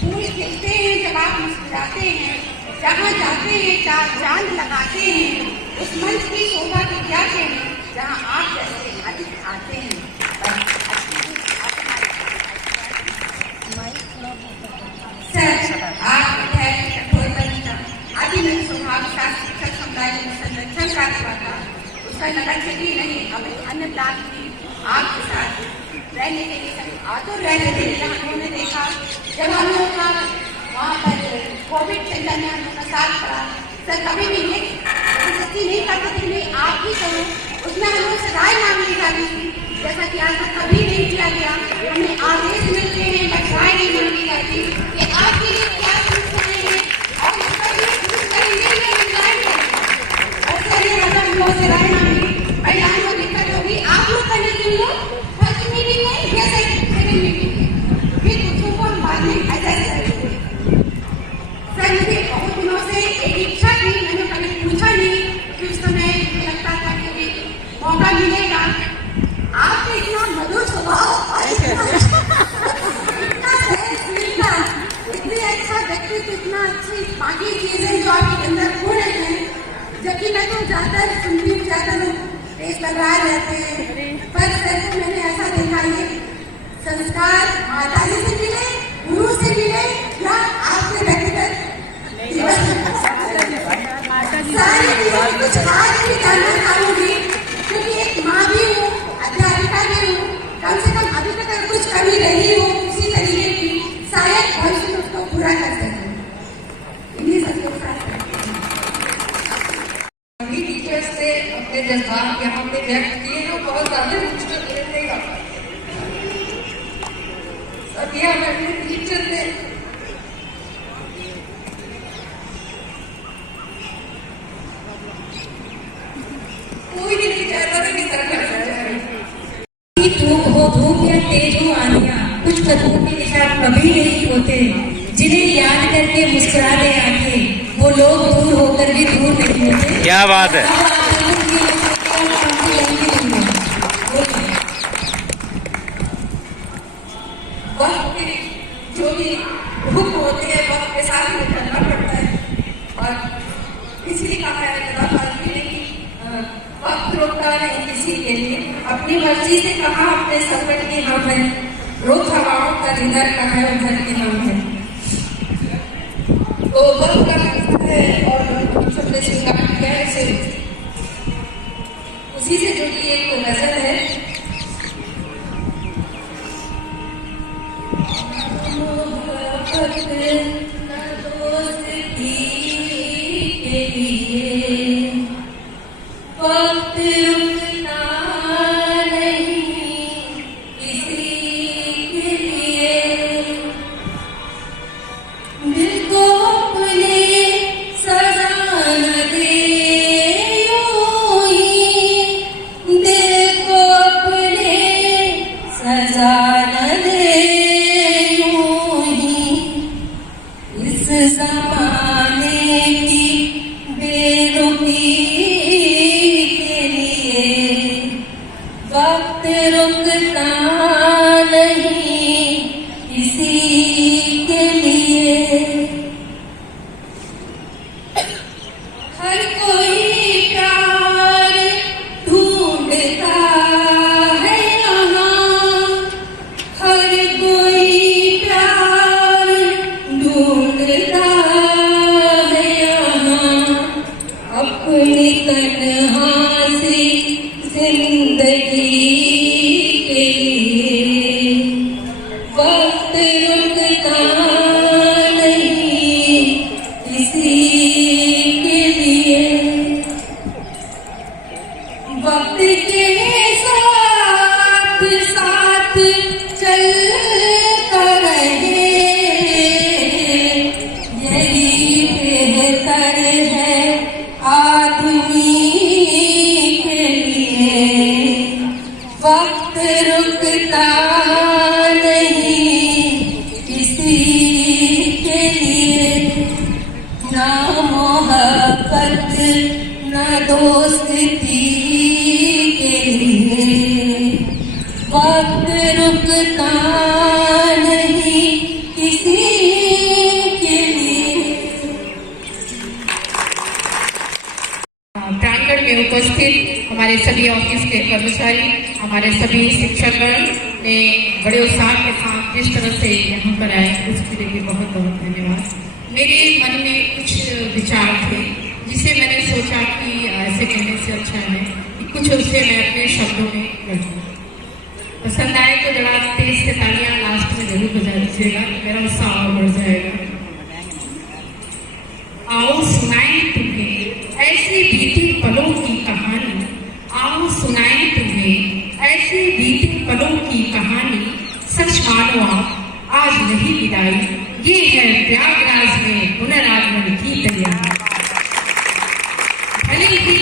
फूल खिलते हैं जब आप मुस्कुराते हैं, जहाँ जाते हैं चांद लगाते हैं, उस मंच की शोभा को क्या कहें जहाँ आप जैसे अधिक आते हैं। सर आप विधायक कठोर परिश्रम आदि में स्वभाव का शिक्षक समुदाय में संरक्षण का हुआ था, उसका लक्ष्य भी नहीं, अब अन्य प्लान भी आपके साथ रहने के लिए आतुर रहने के लिए हमने देखा। जब हम लोग का वहाँ पर कोविड सेंटर में हम लोग का साथ पड़ा, सर कभी भी ये जबरदस्ती नहीं करते थे, नहीं आप ही करो, उसमें हम लोग से राय मांगनी जाती थी, जैसा कि आज तक कभी नहीं किया गया। हमें आदेश मिलते हैं, बस राय नहीं मांगी जाती कि आपके लिए क्या समस्याएं हैं और उसका भी दूर करेंगे या निगरान करेंगे। और सर ये मतलब हम लोग से राय मांगी, भाई हम लोग दिक्कत होगी, आप लोग करने के लिए फर्स्ट मीटिंग में या सेकंड मीटिंग में, फिर उसको हम बाद में एडजस्ट करेंगे। सर मुझे बहुत दिनों से एक इच्छा थी, मैंने कभी पूछा नहीं कि उस समय मुझे लगता था कि मौका मिलेगा। आपके इतना मधुर स्वभाव और इतना सहनशीलता, इतनी अच्छा व्यक्तित्व, इतना अच्छी बाकी चीजें जो आपके अंदर हो रहे हैं, जबकि मैं तो ज्यादातर सुनती हूँ, ज्यादातर तेज लगाए रहते हैं, पर सर को मैंने ऐसा देखा ये संस्कार माता जी से मिले, गुरु से मिले या आपके व्यक्तिगत सारी चीजें कुछ आज भी जानना चाहूंगी, क्योंकि एक माँ भी हूँ, अध्यापिका भी हूँ, कम से कम अभी और ये हमारे टीचर थे। कोई भी नहीं चाहता था कि सर कर जाए। धूप हो धूप या तेज हो आंधियां, कुछ कदमों के निशान कभी नहीं होते, जिन्हें याद करके मुस्कुरा दे आंखें, वो लोग दूर होकर भी दूर नहीं होते। क्या बात है। वक्त के जो भी दुख होते हैं वक्त के साथ में चलना पड़ता है, और इसलिए कहा है दादा फाल्के ने कि वक्त रोकता नहीं किसी के लिए, अपनी मर्जी से कहा अपने सफर के हम हैं, रुख हवाओं का जिधर का है उधर के हम हैं। तो वक्त का है और सबने श्रृंगार किया है सिर्फ उसी से जुड़ी एक गजल है। वक्त रुकता नहीं किसी के लिए, दिल को अपने सजा न दे यूं ही, दिल को अपने सजा न दे यूं ही, इस जमाने की बेरुखी के लिए वक्त रुकता नहीं किसी के लिए। हर कोई प्यार ढूंढता है यहाँ, हर कोई प्यार ढूंढता है यहाँ, अपनी तन्हा सी जिंदगी के लिए वक्त रुकता नहीं किसी के लिए। वक्त के साथ साथ चलता रहे, यही बेहतर है आदमी के लिए। वक्त रुकता नहीं किसी के लिए, ना मोहब्बत ना दोस्ती के लिए वक्त रुकता नहीं किसी के लिए। प्रांगण में उपस्थित हमारे सभी ऑफिस के कर्मचारी, हमारे सभी शिक्षकगण ने बड़े उत्साह के साथ जिस तरह से यहाँ पर आए उसके लिए बहुत बहुत धन्यवाद। मेरे मन में कुछ विचार थे जिसे मैंने सोचा कि ऐसे कहने से अच्छा है कि कुछ उससे मैं अपने शब्दों में रखूँ। पसंद आए तो जरा तेज से तालियां लास्ट में जरूर बजा दीजिएगा, मेरा उत्साह और बढ़ जाएगा। आओ सुनाएं तुम्हें ऐसी बीती पलों की कहानी, आओ सुनाएं तुम्हें ऐसी बीती पलों की कहानी, सच मानो आप आज नहीं विदाई, ये है प्रयागराज में पुनरागमन की तैयारी। भले ही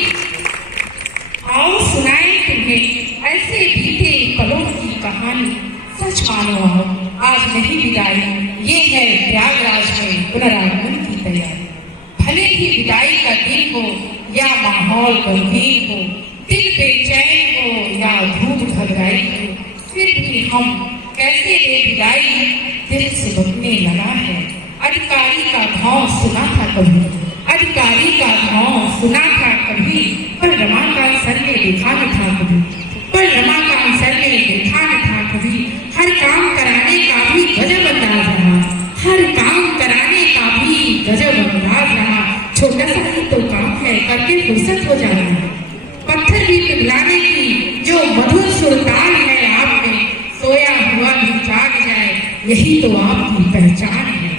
आओ सुनाएं तुम्हें ऐसे बीते पलों की कहानी, सच मानो आप आज नहीं विदाई, ये है प्रयागराज में पुनरागमन की तैयारी। भले ही विदाई का दिन हो या माहौल गंभीर हो, दिल बेचैन हो या धूप घबराई हो, फिर भी हम कैसे दे विदाई, दिल से बकने लगा है। अधिकारी का घाव सुना था कभी, अधिकारी का घाव सुना था कभी, पर रमाकांत सर ने देखा न था कभी, पर रमाकांत सर ने देखा न था कभी। हर काम कराने का भी गजब अंदाज रहा, हर काम कराने का भी गजब अंदाज रहा। छोटा सा ही तो काम है, करके फुर्सत हो जाना है। पत्थर भी पिघलाने की जो मधुर सुरताल है आप में, सोया हुआ भी जाग जाए, यही तो आपकी पहचान है।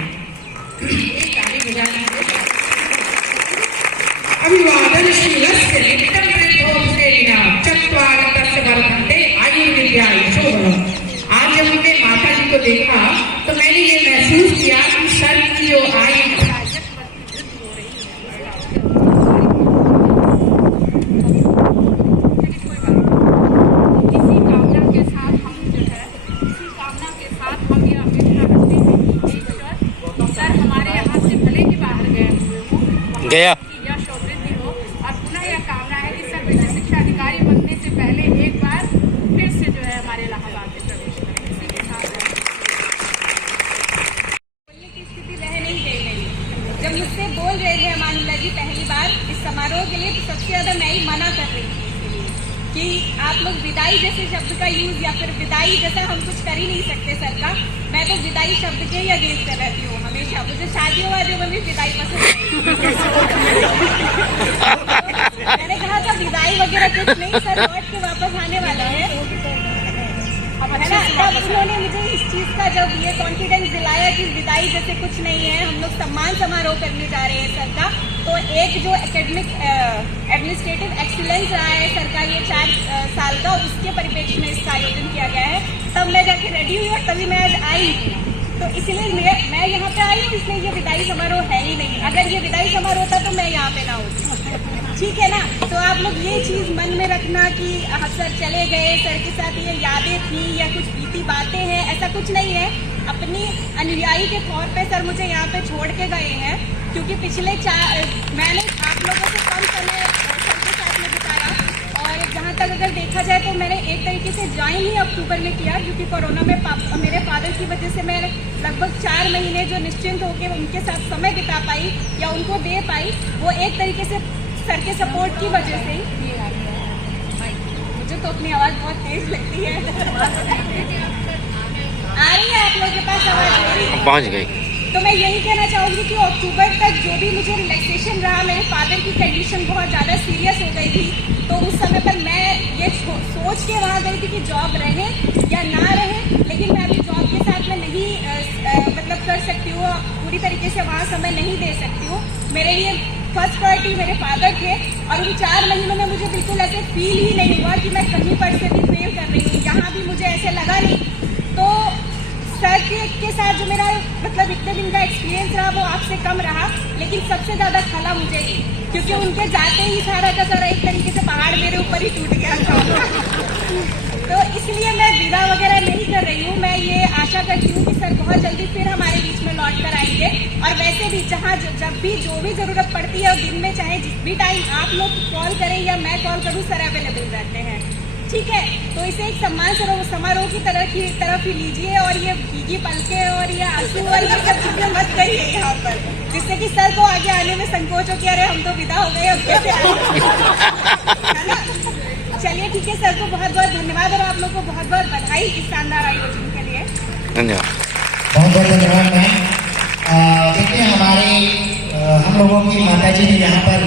एक ताली बजा दीजिए। अभिवादन श्रीलस्य नित्यं वृद्धोपसे विना चत्वारि तस्य वर्धन्ते आयुर्विद्या यशोबलम्। आज जब हमने माता जी को देखा तो मैंने ये महसूस किया कि सर की जो आयु गया यश और वृद्धि हो और पुनः यह कामना है कि सब शिक्षा अधिकारी बनने से पहले एक बार फिर से जो है हमारे इलाहाबाद में प्रवेश करें। इसी के साथ बोलने की स्थिति रह नहीं गई मेरी। जब मुझसे बोल रहे थे अमानुल्लाह जी पहली बार इस समारोह के लिए, तो सबसे ज्यादा मैं ही मना कर रही थी इसके लिए कि आप लोग विदाई जैसे शब्द का यूज या फिर विदाई जैसा हम कुछ कर ही नहीं सकते सर का। मैं तो विदाई शब्द के ही अगेंस्ट रहती हूँ हमेशा। मुझे शादियों वादियों में भी विदाई पसंद नहीं। मैंने कहा था विदाई वगैरह कुछ नहीं, सर लौट के वापस आने वाला है ना। तब उन्होंने मुझे इस चीज का जब ये कॉन्फिडेंस दिलाया कि विदाई जैसे कुछ नहीं है, हम लोग सम्मान समारोह करने जा रहे हैं सर का, तो एक जो एकेडमिक एडमिनिस्ट्रेटिव एक्सीलेंस रहा है सर का ये 4 साल का, उसके परिप्रेक्ष्य में इसका आयोजन किया गया है। तब मैं जाके रेडी हुई और तभी मैं आज आई। तो इसलिए मैं यहाँ पे आई हूँ, इसलिए ये विदाई समारोह है ही नहीं। अगर ये विदाई समारोह था तो मैं यहाँ पे ना होती, ठीक है ना। तो आप लोग ये चीज मन में रखना कि सर चले गए, सर के साथ ये यादें थी या कुछ बीती बातें हैं, ऐसा कुछ नहीं है। अपनी अनुयायी के तौर पे सर मुझे यहाँ पे छोड़ के गए हैं, क्योंकि पिछले मैंने आप लोगों से कम समय सर के साथ में बिताया। और जहाँ तक अगर देखा जाए तो मैंने एक तरीके से ज्वाइन ही अक्टूबर में किया, क्योंकि कोरोना में मेरे फादर की वजह से मैं लगभग 4 महीने जो निश्चिंत होकर उनके साथ समय बिता पाई या उनको दे पाई, वो एक तरीके से सर के सपोर्ट की वजह से ही। मुझे तो अपनी आवाज़ बहुत तेज लगती है। आ रही है आप लोगों के पास आवाज़? पहुंच गई। तो मैं यही कहना चाहूँगी कि अक्टूबर तक जो भी मुझे रिलैक्सेशन रहा, मेरे फादर की कंडीशन बहुत ज़्यादा सीरियस हो गई थी, तो उस समय पर मैं ये सोच के वहाँ गई थी कि जॉब रहे या ना रहे, लेकिन मैं अभी जॉब के साथ में नहीं मतलब कर सकती हूँ, पूरी तरीके से वहाँ समय नहीं दे सकती हूँ। मेरे लिए फर्स्ट प्रायोरिटी मेरे फादर थे, और उन 4 महीनों में मुझे बिल्कुल ऐसे फील ही नहीं हुआ कि मैं कहीं पर से भी फेल कर रही हूँ। यहाँ भी मुझे ऐसे लगा नहीं। तो सर के साथ जो मेरा मतलब इतने दिन का एक्सपीरियंस रहा वो आपसे कम रहा, लेकिन सबसे ज़्यादा खला मुझे ही, क्योंकि उनके जाते ही सारा का सारा एक तरीके से पहाड़ मेरे ऊपर ही टूट गया था। तो इसलिए मैं विदा वगैरह नहीं कर रही हूँ। मैं ये आशा करती हूँ कि सर बहुत जल्दी फिर हमारे बीच में लौट कर आएंगे, और वैसे भी जहाँ जब भी जो भी ज़रूरत पड़ती है, दिन में चाहे जिस भी टाइम आप लोग कॉल करें या मैं कॉल करूँ, सर अवेलेबल रहते हैं, ठीक है। तो इसे एक सम्मान समारोह की तरफ ही लीजिए, और ये भीगी पलके और ये आंसू और ये सब चीजें मत करिए यहाँ पर, जिससे कि सर को आगे आने में संकोच हो कि अरे हम तो विदा हो गए, अब कैसे है ना। चलिए ठीक है, सर को बहुत बहुत धन्यवाद, और आप लोग को बहुत बहुत बधाई इस शानदार आयोजन के लिए। धन्यवाद। बहुत बहुत धन्यवाद मैम। देखिए हम लोगों की माता जी भी यहाँ पर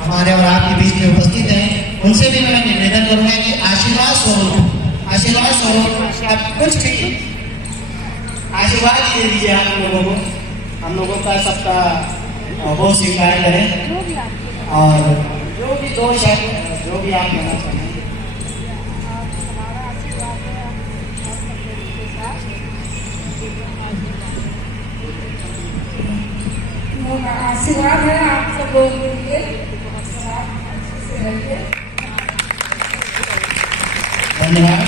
हमारे और आपके बीच में उपस्थित हैं, उनसे भी मैं निवेदन करूंगा कि आशीर्वाद स्वरूप आप कुछ भी आशीर्वाद दे दीजिए आप लोगों को, हम लोगों का सबका वो स्वीकार करें, और जो भी 2 शब्द जो भी आप कहना चाहें। आशीर्वाद है आप सब लोगों के लिए। धन्यवाद।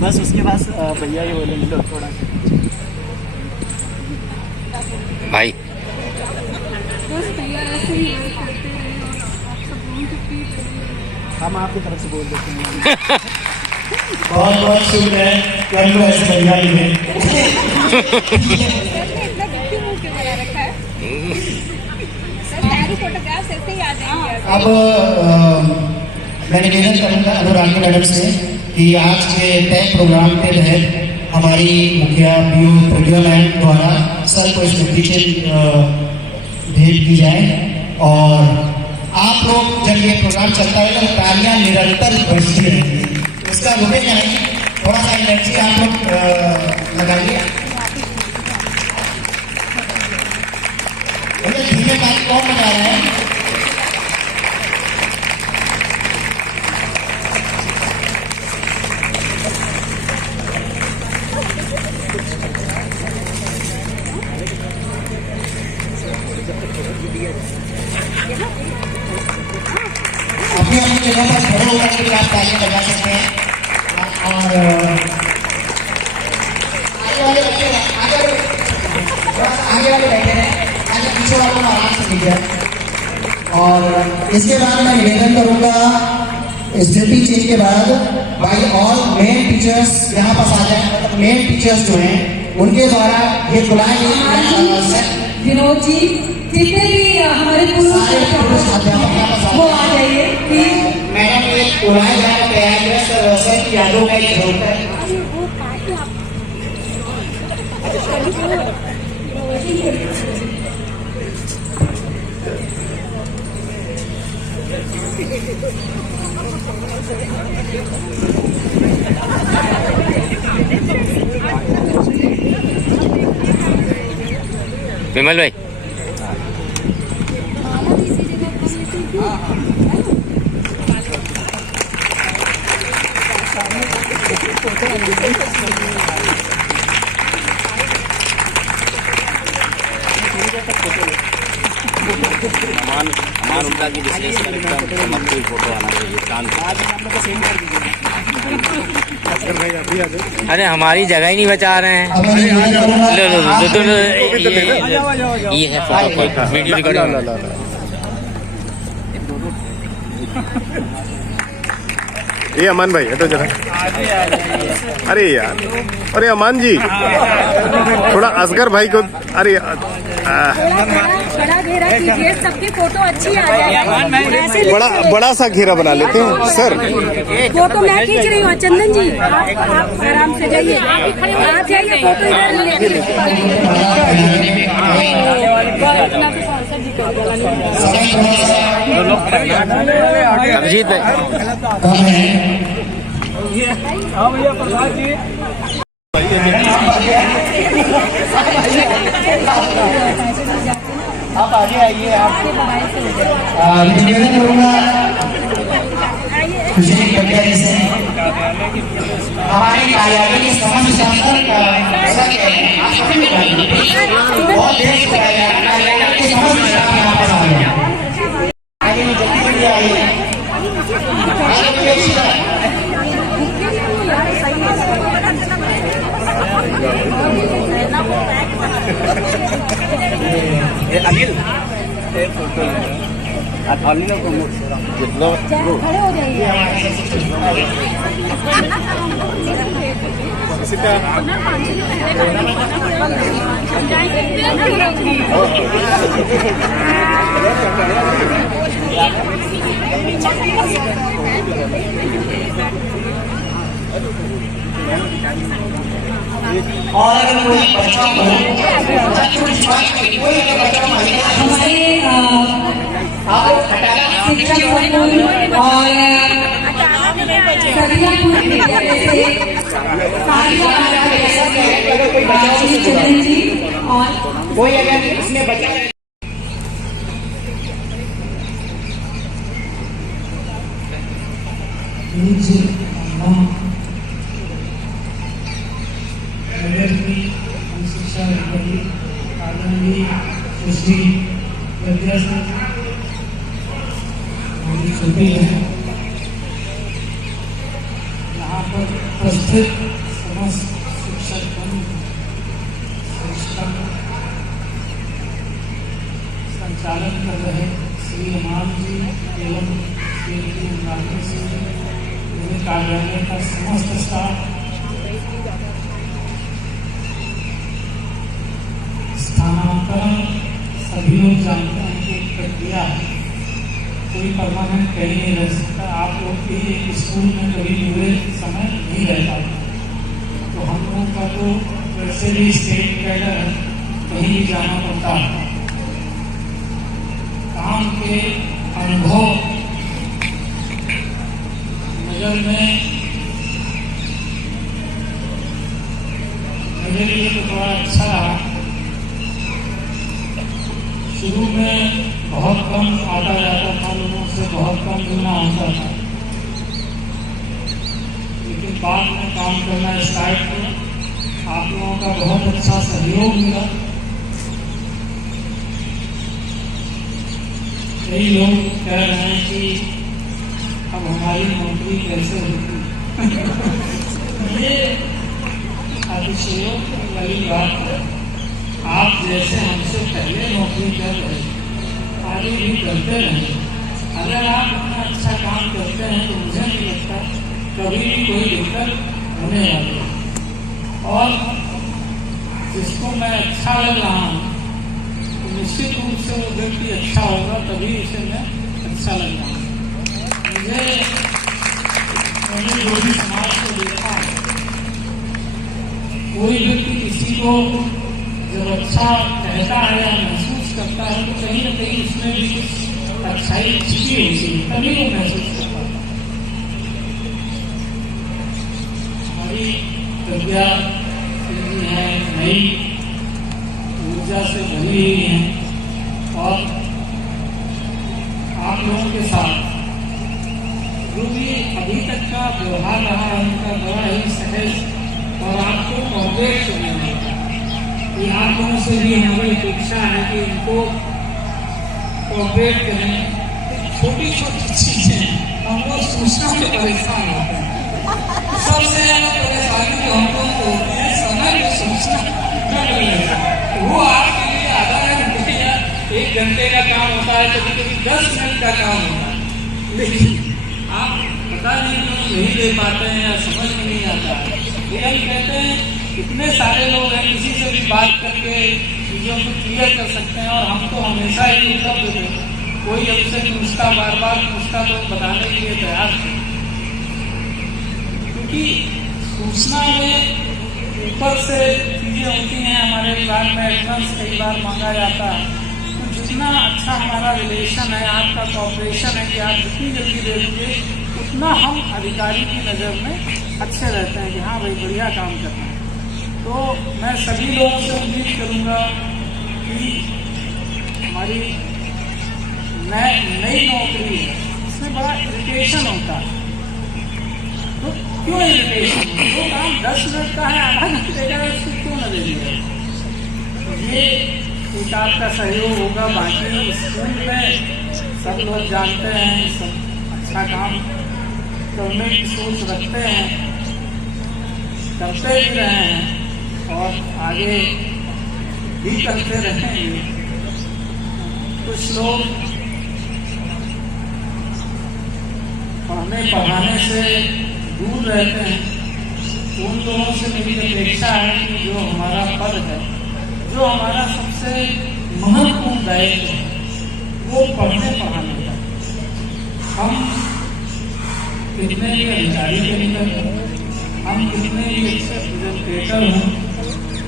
बस उसके पास भैया ही बोलेंगे लोग थोड़ा भाई। हम आपकी तरफ से बोल देते हैं। बहुत बहुत शुक्र है कि हमको ऐसे भैया ही है। फोटोग्राफ ऐसे ही आ जाएंगे। अब मैं निवेदन करूंगा अनुरागी मैडम से कि आज के तय प्रोग्राम के तहत हमारी मुखिया पीयू प्रज्ञा मैम द्वारा सर को स्मृतिचिन्ह भेंट की जाए, और आप लोग जब ये प्रोग्राम चलता है तो तालियां निरंतर बजती रहेंगी, उसका रुकेगा नहीं। थोड़ा सा एनर्जी आप लोग लगाइए। धीमे ताली कौन बजा रहे हैं? कह सकते हैं। और आगे वाले बैठे हैं, आगे पीछे वालों को आराम से दिख जाए। और इसके बाद मैं निवेदन करूंगा स्थिति चेंज के बाद भाई ऑल मेन टीचर्स यहाँ पास आ जाए, मतलब मेन टीचर्स जो हैं उनके द्वारा ये बुलाएंगे विनोद जी, जितने भी हमारे पूर्व वो आ जाइए प्लीज। मैडम ये बुलाए जाने तैयार है सर, सर की यादों में ये जरूरत है। विमल भाई हमारे उनका की विशेष कार्यक्रम समर्पित फोटो आना चाहिए शांत। अरे हमारी जगह ही नहीं बचा रहे हैं। ये है फोटो वीडियो रिकॉर्डिंग। ये अमान भाई है तो जरा, अरे यार, अरे अमान जी थोड़ा असगर भाई को, अरे बड़ा घेरा कीजिए, सबकी फोटो अच्छी आ जाए। बड़ा सा घेरा बना लेते हैं सर। फोटो मैं खींच रही हूँ, चंदन जी आप आराम से जाइए, आप जाइए फोटो अभिजीत भाई आप आगे आइए। आप निवेदन करूंगा खुशी पटियाली से हमारे कार्यालय की समस्त शासन का बहुत देर से कार्यालय के समस्त स्टाफ यहाँ पर आ गया। आगे में जल्दी आइए। अनिल खड़े हो जाइए। और अगर कोई बच्चा हो, कोई अगर बच्चा हमारे शिक्षक समूह और सदियापुर विद्यालय से चंदन जी और कोई अगर इसमें बच्चा शिक्षा आदरणीय सुश्री विद्या छुट्टी है। यहाँ पर उपस्थित समस्त शिक्षक संचालन कर रहे श्री अमान जी एवं श्री राजेश सिंह कार्यालय का समस्त स्टाफ, स्थानांतरण सभी लोग जानते हैं कि एक प्रक्रिया है, कोई परमानेंट कहीं नहीं रह सकता। आप लोग भी एक स्कूल में कभी पूरे समय नहीं रह पाते, तो हम लोगों का तो वैसे भी स्टेट कैडर है, कहीं भी जाना पड़ता है। काम के अनुभव नजर में मेरे लिए तो थोड़ा अच्छा रहा। शुरू में बहुत कम आता जाता था, लोगों से बहुत कम जुड़ना होता था, लेकिन बाद में काम करना स्टार्ट किया। आप लोगों का बहुत अच्छा सहयोग मिला। कई लोग कह रहे हैं कि अब हमारी नौकरी कैसे होगी। ये अतिशयोक्ति वाली बात है। आप जैसे हमसे पहले नौकरी कर रहे आगे भी करते रहे। अगर आप अपना अच्छा काम करते हैं तो मुझे नहीं लगता कभी भी कोई दिक्कत होने वाली है। और जिसको मैं अच्छा लग रहा हूँ तो निश्चित रूप से वो व्यक्ति अच्छा होगा, तभी उसे मैं अच्छा लग रहा हूँ। मैंने जो भी समाज को देखा है, कोई व्यक्ति किसी को जब अच्छा कहता है या महसूस करता है तो कहीं ना कहीं उसमें भी कुछ अच्छाई छिपी होती है, तभी वो महसूस करता है। हमारी प्रज्ञा है नई ऊर्जा से भरी हुई है और आप लोगों के साथ जो भी अभी तक का व्यवहार रहा है उनका बड़ा ही सहज और आपको कॉपरेट करने वाला है। आप लोगों से भी हमारी अपेक्षा है कि उनको कॉपरेट करें। छोटी छोटी चीजें हम लोग सूचना में परेशान होते हैं। सबसे ज्यादा परेशानी जो हम लोग को होती है समय में सूचना न मिलने। वो आपके लिए आधा घंटे या 1 घंटे का काम होता है, कभी कभी 10 मिनट का काम होता है, लेकिन आप पता नहीं क्यों नहीं दे पाते हैं या समझ में नहीं आता है। ये हम कहते हैं इतने सारे लोग हैं, किसी से भी बात करके चीज़ों को क्लियर कर सकते हैं और हम तो हमेशा ही उपलब्ध थे। कोई हमसे पूछता, बार बार पूछता तो बताने के लिए तैयार थे, क्योंकि सूचना में ऊपर से चीज़ें होती हैं। हमारे विभाग में एडवांस कई बार मांगा जाता है, तो जितना अच्छा हमारा रिलेशन है, आपका कॉपरेशन है कि आप जितनी जल्दी दे दीजिए उतना हम अधिकारी की नज़र में अच्छे रहते हैं कि हाँ भाई बढ़िया काम करना है। तो मैं सभी लोगों से उम्मीद करूँगा कि हमारी नई नौकरी है, इसमें बड़ा इरिटेशन होता है। तो क्यों इरिटेशन? वो काम 10 मिनट का है, आधा घंटे का है, उसको क्यों न दे दिया? ये एक आपका सहयोग होगा। बाकी स्कूल में सब लोग जानते हैं, सब अच्छा काम करने की सोच रखते हैं, करते भी रहे हैं और आगे भी करते रहेंगे। कुछ लोग पढ़ने पढ़ाने से दूर रहते हैं, उन लोगों से मेरी अपेक्षा है कि जो हमारा पद है, जो हमारा सबसे महत्वपूर्ण दायित्व है, वो पढ़ने पढ़ाने का। हम कितने भी अधिकारी बनकर, हम कितने भी अच्छे प्रेजेंटेटर हों,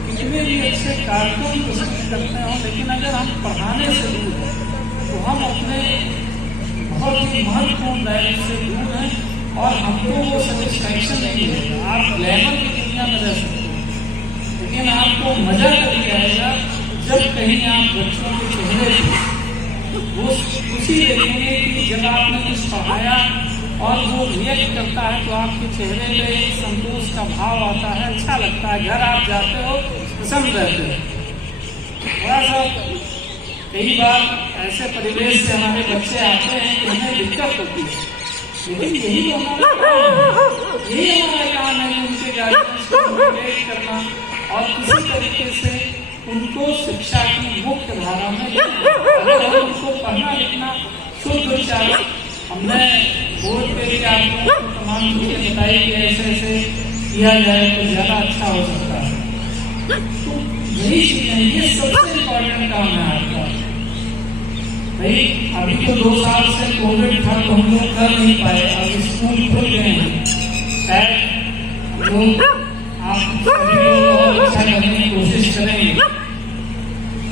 कितने भी अच्छे कार्यक्रम प्रस्तुत करते हों, लेकिन अगर हम पढ़ाने से दूर हैं तो हम अपने बहुत ही महत्वपूर्ण दायित्व से दूर हैं और हमको वो सेटिस्फैक्शन नहीं मिलेगा। आप ग्लैमर की दुनिया में रह सकते हैं, लेकिन आपको मजा तभी आएगा जब कहीं आप बच्चों के चेहरे पर वो खुशी देखेंगे कि जब आपने कुछ पढ़ाया और वो रिएक्ट करता है तो आपके चेहरे पे एक संतोष का भाव आता है, अच्छा लगता है। घर आप जाते हो पसंद रहते हो। थोड़ा सा कई बार ऐसे परिवेश से हमारे बच्चे आते हैं कि हमें दिक्कत होती है, लेकिन यही हमारा काम है कि उनके गाइडेंस को मोटिवेट करना और किसी तरीके से उनको शिक्षा की मुख्य धारा में अगर हम उनको पढ़ना लिखना शुद्ध उच्चारण, हमने बोर्ड पे भी आप लोगों को तमाम चीजें बताई कि ऐसे ऐसे किया जाए तो ज़्यादा अच्छा हो सकता है। तो यही चीज़ें, ये सबसे इम्पोर्टेंट काम है आपका। भाई अभी तो 2 साल से कोविड था तो हम लोग कर नहीं पाए, अब स्कूल खुल गए हैं, शायद लोग आप सभी लोग और अच्छा करने की कोशिश करेंगे।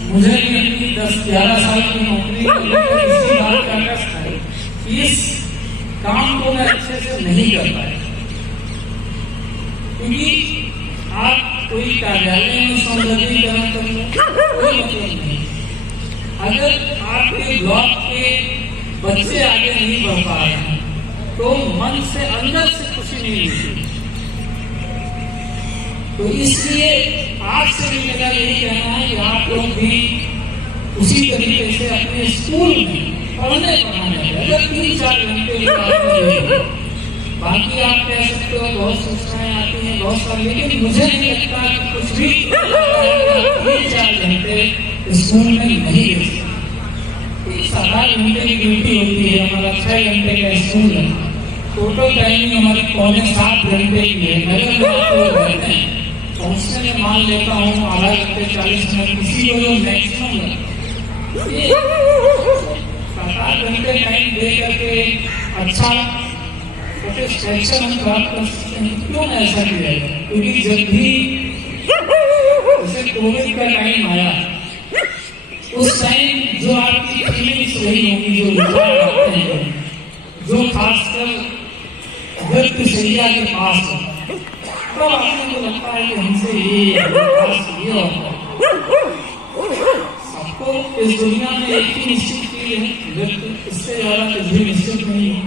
मुझे भी अपनी 10-11 साल की नौकरी इसी बात का कष्ट है, इस काम को मैं अच्छे से नहीं कर पाया, क्योंकि आप कोई कार्यालय में सौंदर्यीकरण कर लो, कोई मतलब नहीं। अगर आपके ब्लॉक के बच्चे आगे नहीं बढ़ पा रहे हैं तो मन से अंदर से खुशी नहीं मिलती। तो इसलिए आपसे भी मेरा यही कहना है कि आप लोग भी उसी तरीके से अपने स्कूल में पढ़ने अगर 3-4 घंटे बाकी आप कह सकते हो बहुत सूचनाएं आती हैं बहुत सारी, लेकिन मुझे नहीं लगता कि कुछ भी 3-4 घंटे स्कूल में नहीं दे सकते। 7-8 घंटे की ड्यूटी होती है, हमारा 6 घंटे का स्कूल है, टोटल टाइमिंग हमारी 6.25 घंटे की है। मैं पहुँचने में मान लेता हूँ आधा घंटे 40 मिनट, किसी को जो मैक्सिमम है 7-8 घंटे टाइम दे करके अच्छा सेटिस्फैक्शन हम प्राप्त कर सकते हैं। क्यों ऐसा किया है? क्योंकि जब भी जैसे कोविड का टाइम आया उस टाइम जो आपकी फीलिंग्स रही होंगी, जो विचार आते हैं, जो खासकर व्यक्तिशैया के पास है, तो आपको तो लगता है कि हमसे ये होता है। सबको इस दुनिया में एक ही निश्चित चीज है, व्यक्ति, इससे ज्यादा कुछ भी निश्चित नहीं है।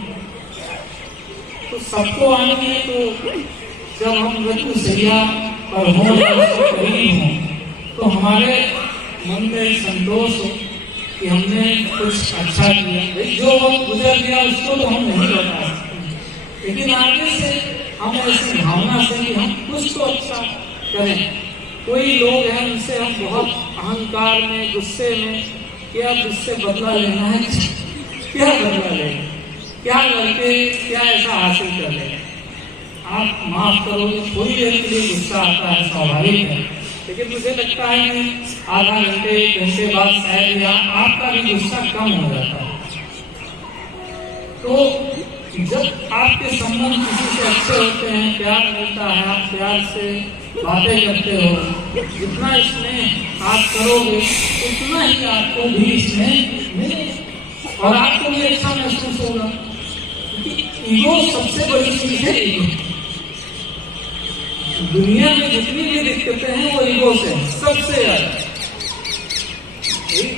तो सबको आने में तो जब हम व्यक्तिशैया और करीब हों तो हमारे मन में एक संतोष हो कि हमने कुछ अच्छा किया। जो वक्त गुजर गया उसको तो हम नहीं लौटा सकते, लेकिन आगे से हम ऐसी भावना से कि हम कुछ तो अच्छा करें। कोई लोग हैं उनसे हम बहुत अहंकार में, गुस्से में, क्या गुस्से बदला लेना है, क्या बदला लेना, क्या करके क्या ऐसा हासिल कर लें। आप माफ करोगे, थोड़ी देर के लिए गुस्सा आता है, स्वाभाविक है, लेकिन मुझे लगता है कि आधा घंटे बाद शायद आपका भी गुस्सा कम हो जाता है। तो जब आपके संबंध किसी से अच्छे होते हैं, प्यार मिलता है, आप प्यार से बातें करते हो, जितना इसमें आप करोगे उतना ही आपको भी इसमें मिलेगा और आपको भी अच्छा महसूस होगा। ईगो सबसे बड़ी चीज है। ईगो दुनिया में जितनी भी दिक्कतें हैं वो ईगो से सबसे ज्यादा।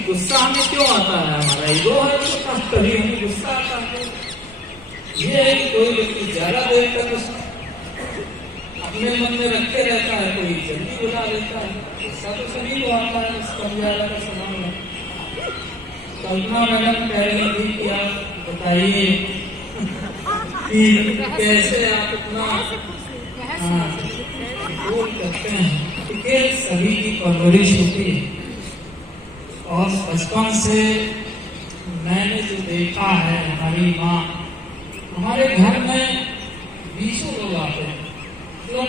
गुस्सा हमें क्यों आता है? हमारा ईगो है तो तभी हमें गुस्सा आता है। ये है कि कोई व्यक्ति ज्यादा देर तक अपने मन में रखे रहता है, कोई जल्दी बुला देता है। गुस्सा तो सभी को आता है, कम ज्यादा का समान है। कल्पना मैडम कह रही थी कि आप बताइए कि कैसे आप इतना रोल करते हैं, क्योंकि सभी की परवरिश होती है और बचपन से मैंने जो देखा है, हमारी माँ हमारे घर में 20 लोग आते हैं, तो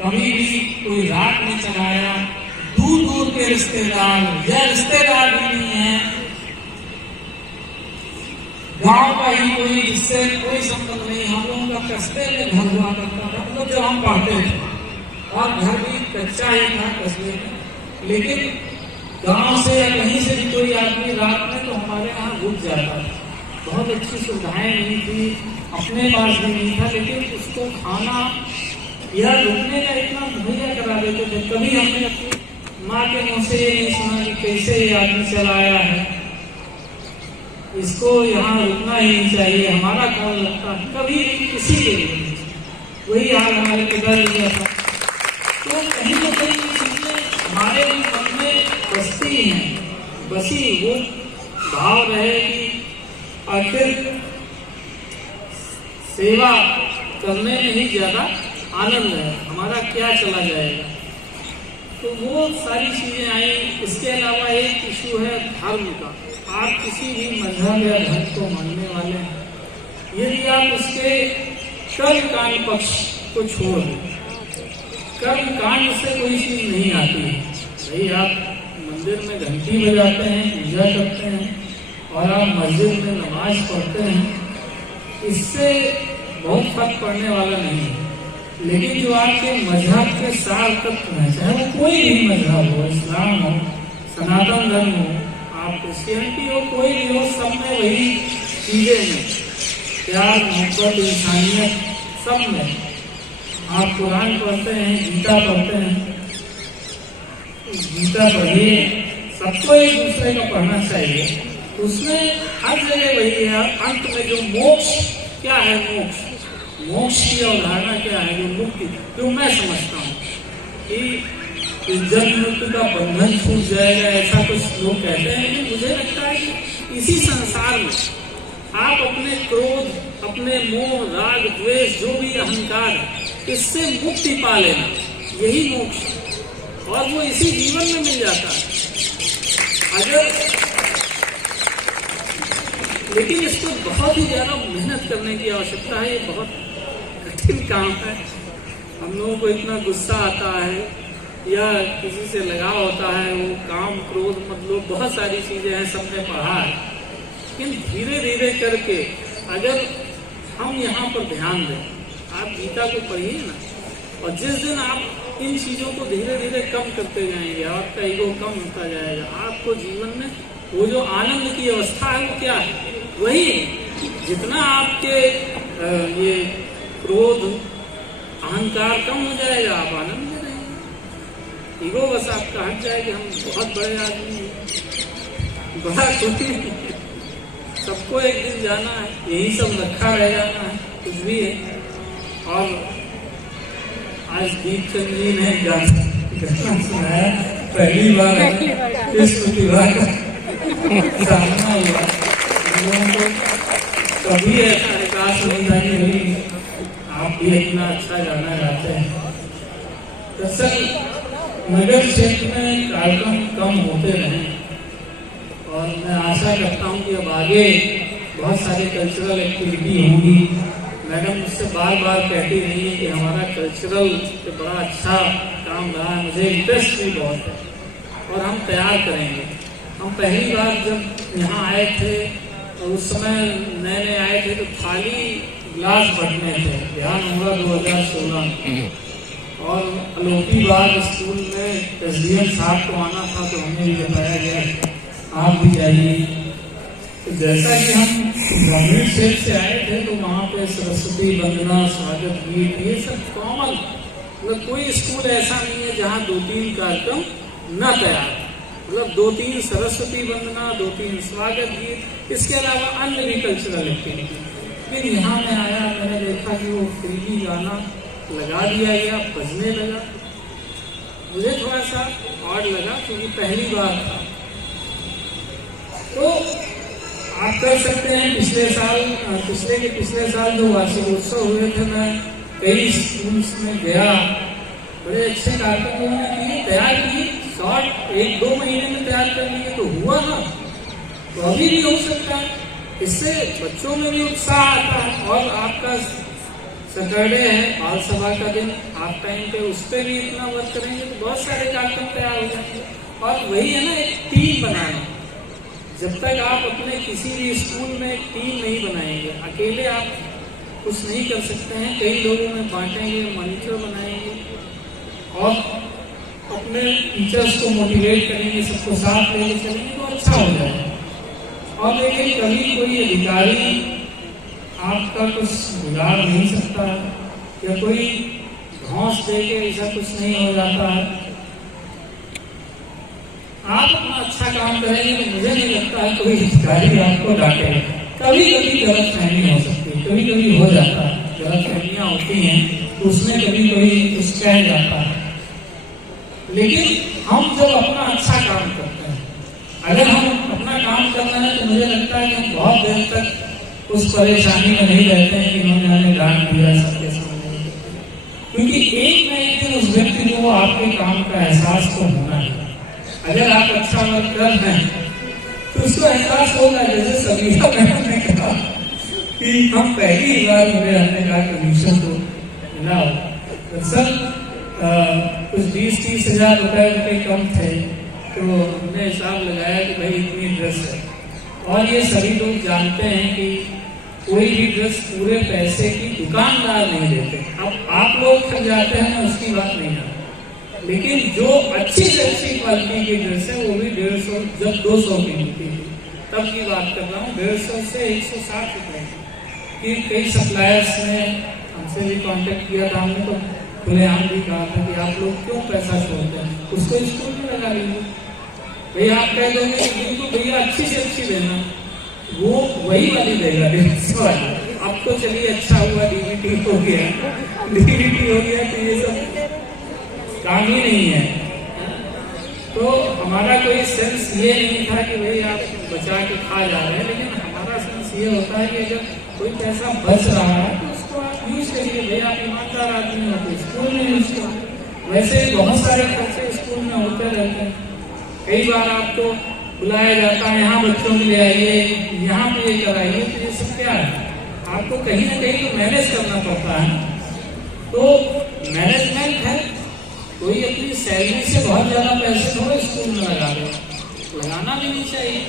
कभी भी कोई रात नहीं चलाया। दूर दूर के रिश्तेदार या रिश्तेदार भी नहीं है, गांव का ही कोई, जिससे कोई संबंध नहीं। हम लोगों का कस्बे में घर हुआ करता था, मतलब जब हम पढ़ते थे, और घर भी कच्चा ही था कस्बे में, लेकिन गांव से या कहीं से भी कोई आदमी रात में तो हमारे यहाँ रुक जाता था। बहुत अच्छी सुविधाएं नहीं थी, अपने पास भी नहीं था, लेकिन उसको खाना या रुकने का इतना मुहैया करा देते थे। कभी हमने अपनी माँ के मुँह से ये नहीं सुना कि कैसे ये आदमी चला आया है, इसको यहाँ रुकना ही नहीं चाहिए, हमारा कौन लगता है, कभी किसी के लिए। वही हाल हमारे पिताजी का था। तो कहीं न कहीं चीजें हमारे मन में बसती हैं, बसी वो भाव रहे कि आखिर सेवा करने में ही ज्यादा आनंद है, हमारा क्या चला जाएगा। तो वो सारी चीजें आई। इसके अलावा एक इशू है धर्म का। आप किसी भी मजहब या धर्म को मानने वाले हैं, यदि आप उसके कर्म कांड पक्ष को छोड़ दें, कर्म कांड से कोई चीज नहीं आती है। भाई आप मंदिर में घंटी बजाते हैं, पूजा करते हैं और आप मस्जिद में नमाज पढ़ते हैं, इससे बहुत फर्क पड़ने वाला नहीं है। लेकिन जो आपके मजहब के सार तत्व हैं, चाहे वो कोई भी मजहब हो, इस्लाम हो, सनातन धर्म हो, आप क्रिश्चियनिटी हो, कोई भी हो, सब में वही चीजें हैं, प्यार, मोहब्बत, इंसानियत, सब में। आप कुरान पढ़ते हैं, गीता पढ़ते हैं, गीता पढ़िए, सबको एक दूसरे का पढ़ना चाहिए। उसमें हर जगह वही है। अंत में जो मोक्ष क्या है, मोक्ष की अवधारणा क्या है, जो मुक्ति, जो मैं समझता हूँ कि जन्म मृत्यु का बंधन छूट जाएगा, ऐसा कुछ लोग कहते हैं। लेकिन मुझे लगता है कि इसी संसार में आप अपने क्रोध, अपने मोह, राग, द्वेष, जो भी अहंकार है, इससे मुक्ति पा लेना, यही मोक्ष है। और वो इसी जीवन में मिल जाता है। अगर लेकिन इसको बहुत ही ज्यादा मेहनत करने की आवश्यकता है। ये बहुत कठिन काम है। हम लोगों को इतना गुस्सा आता है या किसी से लगाव होता है, वो काम, क्रोध, मतलब बहुत सारी चीजें हैं, सबने पढ़ा है। लेकिन धीरे धीरे करके अगर हम यहाँ पर ध्यान दें, आप गीता को पढ़िए ना, और जिस दिन आप इन चीजों को धीरे धीरे कम करते जाएंगे, आपका ईगो कम होता जाएगा, आपको जीवन में वो जो आनंद की अवस्था है वो क्या है? वही जितना आपके ये क्रोध, अहंकार कम हो जाएगा, आप आनंद में रहेंगे। ईगो बस आपका हट जाएगा, हम बहुत बड़े आदमी हैं, बड़ा खुशी, सबको एक दिन जाना है, यही सब रखा रह जाना है, कुछ भी है। और आज दीपचंद जी ने गाना सुनाया, पहली बार कृष्ण की बात सामना हुआ। लोगों को कभी ऐसा विकास नहीं था कि भाई आप भी इतना अच्छा गाना गाते हैं। दरअसल नगर क्षेत्र में कार्यक्रम कम होते रहे और मैं आशा करता हूँ कि अब आगे बहुत सारे कल्चरल एक्टिविटी होंगी। मैडम मुझसे बार बार कहती रही है कि हमारा कल्चरल पे बड़ा अच्छा काम रहा है, मुझे इंटरेस्ट भी बहुत है और हम तैयार करेंगे। हम पहली बार जब यहाँ आए थे तो उस समय नए नए आए थे तो खाली गिलास बंटने थे, ध्यान होगा 2016 में। और अलोपीबाग स्कूल में एसडीएम साहब को आना था तो हमें भी बताया गया आप भी जाइए। तो जैसा कि हम ग्रामीण क्षेत्र से आए थे तो वहाँ पे सरस्वती वंदना, स्वागत गीत, ये सब कॉमन, मतलब कोई स्कूल ऐसा नहीं है जहाँ 2-3 कार्यक्रम न तैयार, मतलब 2-3 सरस्वती वंदना, 2-3 स्वागत गीत, इसके अलावा अन्य भी कल्चरल एक्टिविटी। फिर यहाँ मैं आया, मैंने देखा कि वो फिल्मी गाना लगा दिया गया, बजने लगा। मुझे थोड़ा सा ऑड लगा क्योंकि पहली बार था। तो आप कर सकते हैं, पिछले साल जो वार्षिकोत्सव हुए थे, मैं कई स्कूल्स में गया, बड़े अच्छे कार्यक्रम उन्होंने किए, तैयार किए, शॉर्ट 1-2 महीने में तैयार कर लिए तो हुआ ना, तो अभी भी हो सकता है। इससे बच्चों में भी उत्साह आता है। और आपका सैटरडे है बाल सभा का दिन, आप टाइम पे उस पर भी इतना वर्क करेंगे तो बहुत सारे कार्यक्रम तैयार हो जाएंगे। और वही है ना, एक टीम बनाना। जब तक आप अपने किसी भी स्कूल में एक टीम नहीं बनाएंगे, अकेले आप कुछ नहीं कर सकते हैं। कई लोगों में बांटेंगे, मॉनिटर बनाएंगे और अपने टीचर्स को मोटिवेट करेंगे, सबको साथ लेके चलेंगे तो अच्छा हो जाएगा। और लेकिन कभी कोई अधिकारी आपका कुछ बिगाड़ नहीं सकता या कोई घौंस दे के ऐसा कुछ नहीं हो जाता है। आप अपना अच्छा काम करेंगे तो मुझे नहीं लगता है कोई अधिकारी आपको डांटेगा। कभी कभी गलतफहमी हो सकती है, कभी कभी हो जाता है, गलतफहमियां होती हैं तो उसमें कभी कभी कुछ कह जाता है। लेकिन हम जब अपना अच्छा काम करते हैं, अगर हम अपना काम कर रहे हैं तो मुझे लगता है कि हम बहुत देर तक उस परेशानी में नहीं रहते हैं कि उन्होंने हमें डांट दिया सबके सामने, क्योंकि एक न एक दिन उस व्यक्ति को आपके काम का एहसास तो होना है। अगर आप अच्छा वर्क कर रहे हैं तो उसको एहसास होगा। जैसे सभी मैंने कहा कि हम पहली बार मुझे हमने कहा कमीशन तो मिला हो, दरअसल कुछ 20-30 हज़ार रुपए कम थे तो हमने हिसाब लगाया कि भाई इतनी ड्रेस है। और ये सभी लोग जानते हैं कि कोई भी ड्रेस पूरे पैसे की दुकानदार नहीं देते। अब आप लोग खरीद जाते हैं ना, उसकी बात नहीं है, लेकिन जो अच्छी से अच्छी क्वालिटी की ड्रेस है वो भी 150, जब 200 की मिलती थी तब की बात कर रहा हूँ, 150 से 160 रुपए की। कई सप्लायर्स ने हमसे भी कांटेक्ट किया था, हमने तो खुलेआम भी कहा था कि आप लोग क्यों पैसा छोड़ते हैं, उसको स्कूल में लगा लीजिए। भैया आप कह दोगे बिल्कुल भैया अच्छी से अच्छी देना, वो वही वाली देगा 150 वाली। अब तो चलिए अच्छा हुआ डीबीटी हो गया, डीबीटी हो गया तो ये सब काम ही नहीं है। तो हमारा कोई सेंस ये नहीं था कि भाई आप बचा के खा जा रहे हैं, लेकिन हमारा सेंस ये होता है कि अगर कोई पैसा बच रहा है तो उसको आप यूज करिए। भाई आप ईमानदार आदमी हो तो स्कूल में यूज करो। वैसे ही बहुत सारे खर्चे स्कूल में होते रहते हैं। कई बार आपको बुलाया जाता है, यहाँ बच्चों के लिए आइए, यहाँ पे ये कराइए, तो ये सब क्या है, आपको कहीं ना कहीं तो मैनेज करना पड़ता है। तो मैनेजमेंट है, कोई अपनी सैलरी से बहुत ज्यादा पैसे थोड़े स्कूल में लगा दे, लगाना भी नहीं चाहिए।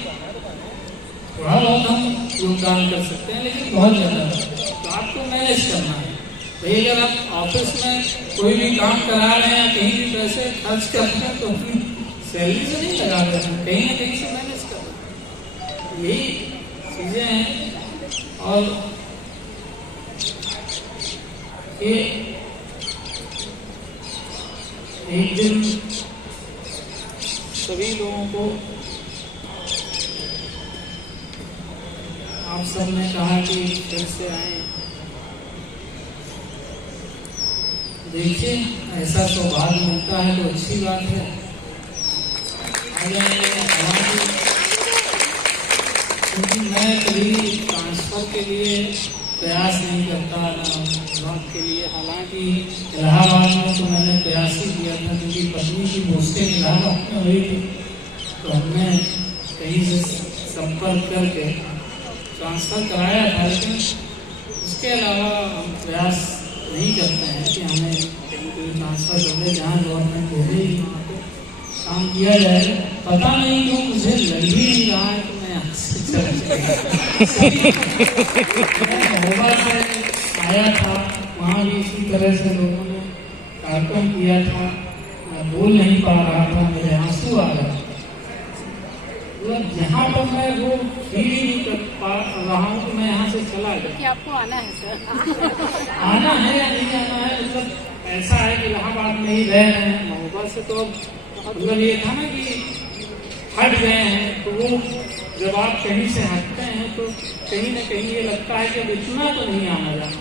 थोड़ा बहुत हम योगदान कर सकते हैं, लेकिन बहुत ज्यादा तो आपको मैनेज करना है। भाई अगर आप ऑफिस में कोई भी काम करा रहे हैं, कहीं भी पैसे खर्च कर रहे हैं, तो अपनी सैलरी से नहीं लगा रहे हैं, कहीं ना कहीं से मैनेज कर रहे हैं। यही चीजें हैं। और ये एक दिन सभी लोगों को आप सबने कहा कि फिर से आए। देखिए ऐसा सौभाग्य मिलता है तो अच्छी बात है। क्योंकि मैं कभी ट्रांसफर के लिए प्रयास नहीं करता ना के लिए। हालांकि इलाहाबाद में तो मैंने प्रयास ही किया था, क्योंकि पत्नी की पोस्टें इलाहाबाद में हुई थी, तो हमने कहीं से संपर्क करके ट्रांसफ़र कराया था। लेकिन उसके अलावा हम प्रयास नहीं करते हैं कि हमें कहीं कोई ट्रांसफ़र कर दे, जहाँ गवर्नमेंट हो गई वहाँ पर काम किया जाए। पता नहीं क्यों मुझे लग ही नहीं रहा है कि मैं यहाँ से आया था, वहाँ भी इसी तरह से लोगों ने कार्यक्रम किया था। मैं बोल नहीं पा रहा था, मेरे आंसू आ गए। मतलब यहाँ पर मैं वो फील ही नहीं कर पा रहा हूँ कि मैं यहाँ से चला गया। आपको आना है सर? आना है या नहीं आना है, मतलब ऐसा है कि इलाहाबाद में ही रह रहे हैं। महोबा से तो मतलब ये था ना कि हट गए हैं, तो वो जब आप कहीं से हटते हैं तो कहीं ना कहीं ये लगता है कि अब इतना तो नहीं आना जाना।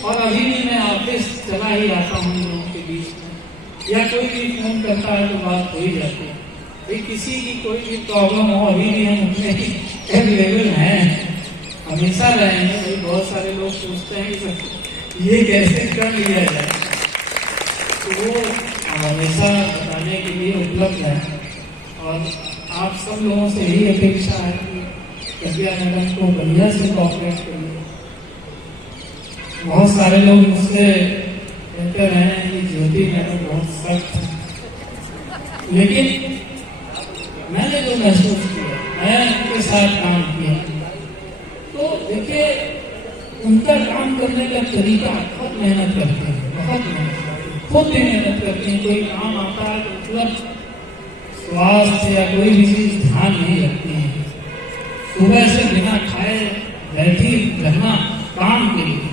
और अभी भी मैं ऑफिस चला ही आता हूँ लोगों के बीच में, या कोई भी फोन करता है तो बात हो ही जाती है। भाई किसी की कोई भी प्रॉब्लम हो, अभी भी हम उतने ही अवेलेबल हैं, हमेशा रहेंगे। भाई बहुत सारे लोग पूछते हैं कि ये कैसे कर लिया जाए, तो वो हमेशा बताने के लिए उपलब्ध है। और आप सब लोगों से यही अपेक्षा है कि कृपया मैडम को बढ़िया से कोऑपरेट करिए। बहुत सारे लोग मुझसे कहते रहे हैं कि ज्योति मैडम बहुत सख्त है, लेकिन मैंने जो महसूस किया, मैं उनके साथ काम किया, तो देखिए उनका काम करने का तरीका बहुत मेहनत करते हैं, बहुत मेहनत करते हैं, खुद भी मेहनत करते हैं। कोई काम आता है तो मतलब स्वास्थ्य या कोई भी चीज ध्यान नहीं रखती है। सुबह से बिना खाए बैठी रहना काम के लिए,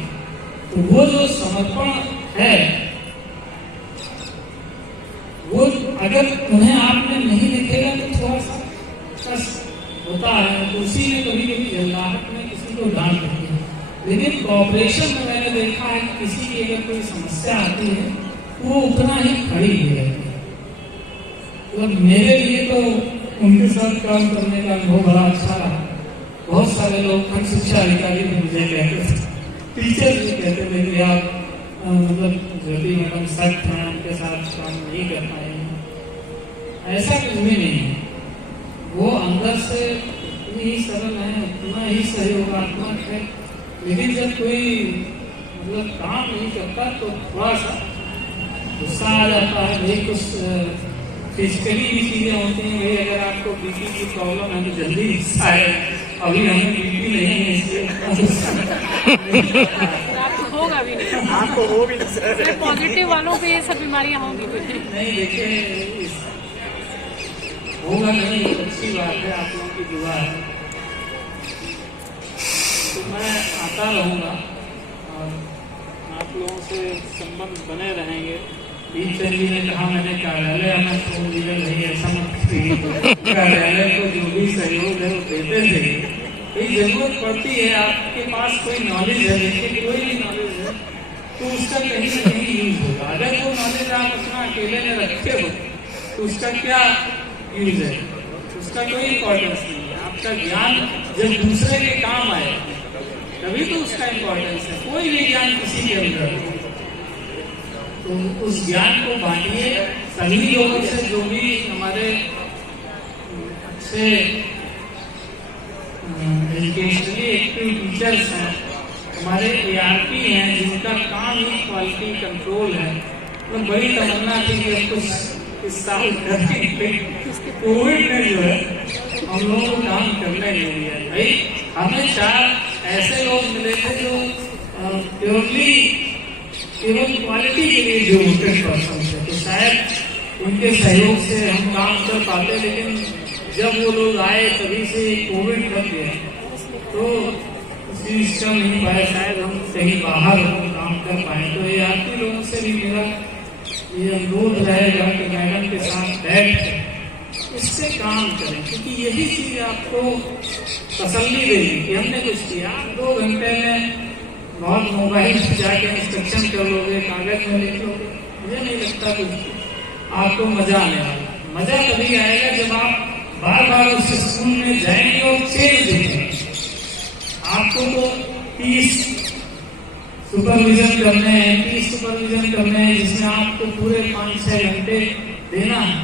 तो वो जो समर्पण है, वो अगर उन्हें आपने नहीं दिखेगा तो थोड़ा सा कष्ट होता है। तो उसी में कभी कभी जल्लाहट में किसी को डांट देती है। लेकिन कॉपरेशन में मैंने देखा है कि किसी की अगर कोई समस्या आती है वो उतना ही खड़ी हो जाती है। तो मेरे लिए तो उनके साथ काम करने का अनुभव बड़ा अच्छा रहा। बहुत सारे लोग खंड शिक्षा अधिकारी भी मुझे कहते थे, टीचर भी कहते थे कि आप मतलब ज्योति मैडम सख्त हैं, उनके साथ काम नहीं कर पाएंगे। ऐसा कुछ भी नहीं है, वो अंदर से उतनी ही सरल है, उतना ही सहयोगात्मक है। लेकिन जब कोई मतलब काम नहीं करता तो थोड़ा सा गुस्सा आ जाता है। भाई कुछ फिजिकली भी चीजें होती हैं। भाई अगर आपको बीपी की प्रॉब्लम है तो जल्दी गुस्सा है, अभी हमें बीपी नहीं है इसलिए होगा भी नहीं, आपको हो भी नहीं। पॉजिटिव वालों पे ये सब बीमारियां होंगी नहीं। देखिए होगा नहीं, अच्छी बात है, आप लोगों की दुआ है। तो मैं आता रहूँगा और आप लोगों से संबंध बने रहेंगे। टीचर जी ने कहा मैंने कार्यालय आना छोड़ दिया, नहीं ऐसा मत कीजिए। कार्यालय को जो भी सहयोग है वो देते थे। कोई जरूरत पड़ती है, आपके पास कोई नॉलेज है, देखिए कोई भी नॉलेज है तो उसका कहीं ना कहीं यूज होगा। अगर वो नॉलेज आप अपना अकेले में रखते हो तो उसका क्या यूज है? उसका कोई इम्पोर्टेंस नहीं है। आपका ज्ञान जब दूसरे के काम आए तभी तो उसका इम्पोर्टेंस है। कोई भी ज्ञान किसी के अंदर, तो उस ज्ञान को बांटिए सभी लोगों से, जो भी हमारे अच्छे एजुकेशनली एक्टिव टीचर्स हैं, हमारे ARP हैं, जिनका काम ही क्वालिटी कंट्रोल है। तो बड़ी तमन्ना थी कि अब कुछ इस साल करेंगे। कोविड ने जो है हम लोगों को काम करने नहीं दिया। भाई हमें 4 ऐसे लोग मिले थे जो प्योरली केवल क्वालिटी के लिए जो पर्सन थे, तो शायद उनके सहयोग से हम काम कर पाते। लेकिन जब वो लोग आए तभी से कोविड लग गया, तो चीज का नहीं पाया। शायद हम कहीं बाहर काम कर पाए। तो ARP लोगों से भी मेरा ये अनुरोध रहेगा कि मैडम के साथ बैठ कर इससे काम करें, क्योंकि यही चीज आपको तसल्ली देगी कि हमने कुछ किया। 2 घंटे में बहुत मोबाइल से जाके इंस्ट्रक्शन कर लोगे, कागज में लिख लोगे, मुझे नहीं लगता कुछ आपको मजा आने वाला। मजा तभी आएगा जब आप बार बार उस स्कूल में जाएंगे और चेंज देखेंगे। आपको तो 30 सुपरविजन करने हैं, 30 सुपरविजन करने हैं, जिसमें आपको पूरे 5-6 घंटे देना है।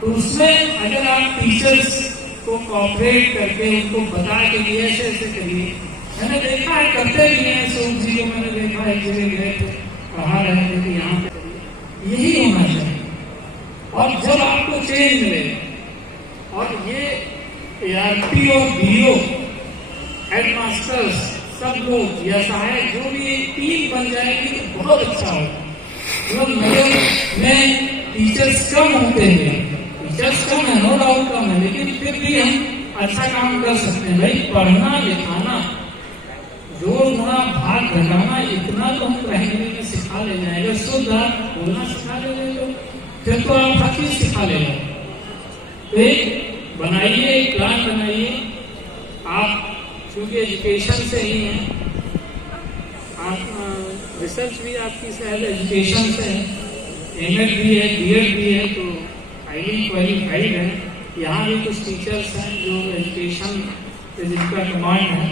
तो उसमें अगर आप टीचर्स को कोऑपरेट करके उनको बता के लिए ऐसे ऐसे करिए। मैंने देखा है करते भी हैं। सोम जी को मैंने देखा एक जगह गए थे, कहा रहे थे कि यहाँ पे करिए। यही होना चाहिए। और जब आपको चेंज मिले, और ये ARP और BO, हेडमास्टर्स, सब लोग या सहायक जो भी एक टीम बन जाएगी तो बहुत अच्छा होगा। मतलब नगर में टीचर्स कम होते हैं, टीचर्स कम है, नो डाउट कम है, लेकिन फिर भी हम अच्छा काम कर सकते हैं। भाई पढ़ना लिखाना, जोड़ना भाग घटाना, इतना तो हम पहले में सिखा ले जाएगा। शुद्ध बोलना सिखा ले जाएगा, फिर तो आप हर चीज सिखा ले जाएगा। तो एक बनाइए, एक प्लान बनाइए। आप क्योंकि एजुकेशन से ही है, आप रिसर्च भी आपकी शायद एजुकेशन से है, MA भी है, BEd भी है, तो हाईली क्वालिफाइड है। यहाँ भी कुछ टीचर्स हैं जो एजुकेशन से जिनका कमांड है।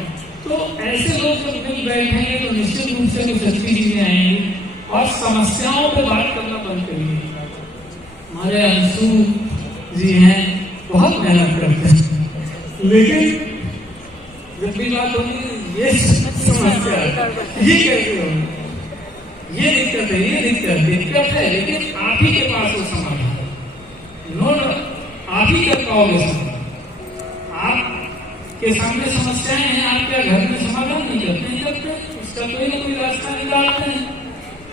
तो ऐसे लोग जब मिल बैठेंगे तो निश्चित रूप से कुछ अच्छी चीजें आएंगी। और समस्याओं पर बात करना बंद करिए। हमारे अंशु जी हैं, बहुत मेहनत करते हैं, लेकिन जब भी बात होगी ये समस्या ये कैसे होगी, ये दिक्कत है, ये दिक्कत है, लेकिन आप ही के पास वो समाधान नो, आप ही कर पाओगे समाधान। आपके सामने समस्याएं हैं, आप क्या घर में समाधान नहीं करते, उसका कोई ना कोई रास्ता निकालते हैं।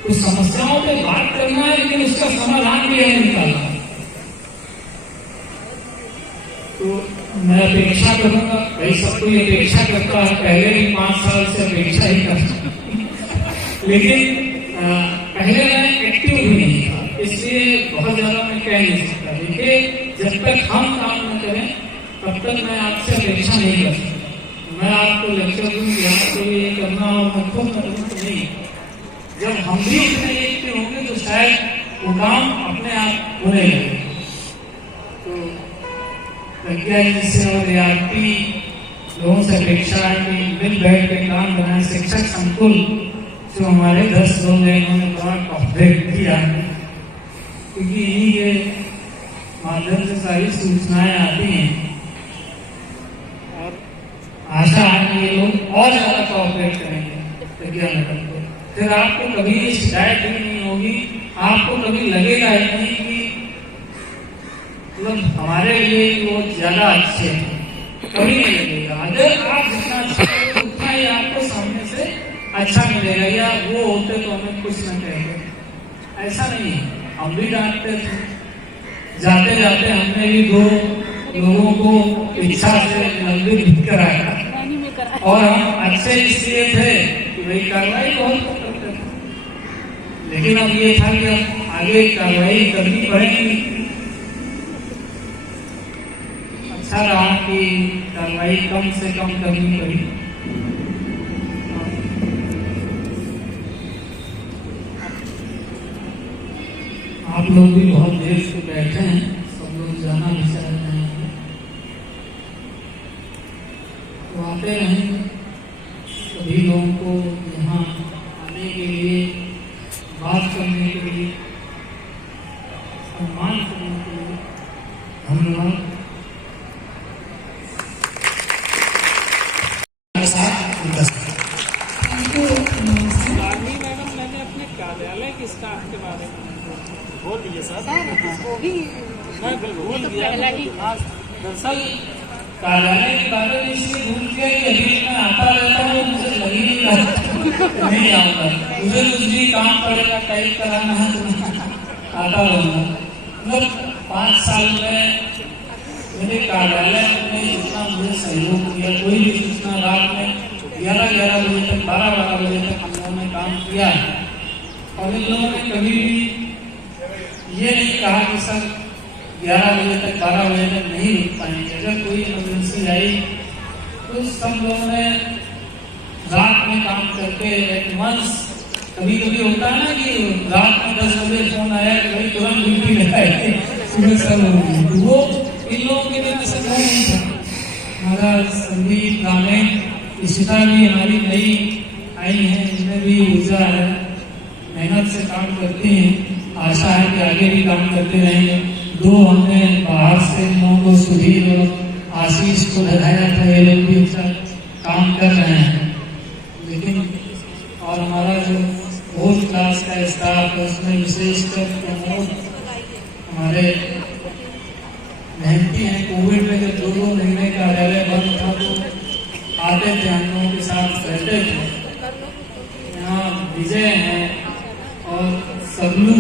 कुछ समस्याओं पे बात करना है, लेकिन उसका समाधान भी हमें निकालना है। तो मैं अपेक्षा करूंगा, भाई सब कोई अपेक्षा करता है, पहले भी 5 साल से अपेक्षा ही करता, लेकिन पहले मैं एक्टिव भी नहीं था, इसलिए बहुत ज्यादा मैं कह नहीं सकता। देखिए जब तक हम काम न करें तब तक मैं आपसे अपेक्षा नहीं कर सकता। मैं आपको लेक्चर दूँ कि आपको ये करना और मैं खुद करूँ, नहीं। जब हम भी उतने एक्टिव होंगे तो शायद वो काम अपने आप होने लगे। तो प्रज्ञा से और ARP लोगों से अपेक्षा है कि मिल बैठ के काम बनाए। शिक्षक संकुल जो हमारे 10 लोग हैं, इन्होंने बड़ा कॉपरेट किया, क्योंकि इन्हीं के माध्यम से सारी सूचनाएं आती हैं। और आशा है कि ये लोग और ज्यादा कॉपरेट करेंगे प्रज्ञा नगर को। फिर आपको कभी शिकायत ही नहीं होगी, आपको कभी लगेगा ही नहीं कि मतलब हमारे लिए वो ज्यादा अच्छे हैं, कभी नहीं लगेगा। अगर आप जितना अच्छा करेंगे उतना ही आपको सामने से अच्छा मिलेगा। या वो होते तो हमें कुछ न कहते, ऐसा नहीं है। हम भी डांटते थे, जाते जाते हमने भी 2 लोगों को इच्छा से निलंबित कराया, और हम अच्छे इसलिए थे कि भाई कार्रवाई बहुत करते थे, लेकिन अब ये था कि अब आगे कार्रवाई करनी पड़ेगी। अच्छा रहा कि कार्रवाई कम से कम करनी पड़ी। आप लोग भी बहुत देर से बैठे हैं, जाना भी चाहते हैं तो आते रहेंगे। सभी लोगों को यहाँ आने के लिए, बात करने के लिए, सम्मान करने के लिए धन्यवाद। रानी मैडम, मैंने अपने कार्यालय के स्टाफ के बारे में बोल दिए सर, वो भी मैं भूल तो गया। पहला ही दरअसल कार्यालय के बारे में इसलिए भूल गया कि अभी मैं आता रहता हूँ, मुझे लग ही नहीं रहा नहीं आऊँगा। मुझे कुछ भी काम पड़ेगा, टाइप कराना है तो आता रहूँगा। मतलब 5 साल में मेरे कार्यालय ने जितना मुझे सहयोग किया, कोई भी सूचना रात में 11 बजे तक, 12 बजे तक हम लोगों ने काम किया है। और इन लोगों ने कभी भी ये नहीं कहा कि सर 11 बजे तक, 12 बजे तक नहीं रुक पाएंगे। अगर कोई इमरजेंसी आई तो सब लोगों ने रात में काम करके एडवांस, कभी कभी होता है ना कि रात में 10 बजे फोन आया कि भाई तुरंत ड्यूटी लगाए, सुबह सब वो इन लोगों के लिए संभव नहीं था। हमारा संदीप, गाने, इशिता भी हमारी नई आई है, इनमें भी ऊर्जा है, मेहनत से काम करती हैं। आशा है कि आगे भी काम करते रहेंगे। 2 हमने बाहर से लोगों को, सुधीर और आशीष को लगाया था, ये लोग भी अच्छा काम कर रहे हैं। लेकिन और हमारा जो फोर्थ क्लास का स्टाफ है उसमें विशेषकर प्रमोद हमारे मेहनती हैं। कोविड में जब 2 महीने कार्यालय बंद था तो आते थे, हम लोगों के साथ बैठे थे। यहाँ विजय हैं और सबलू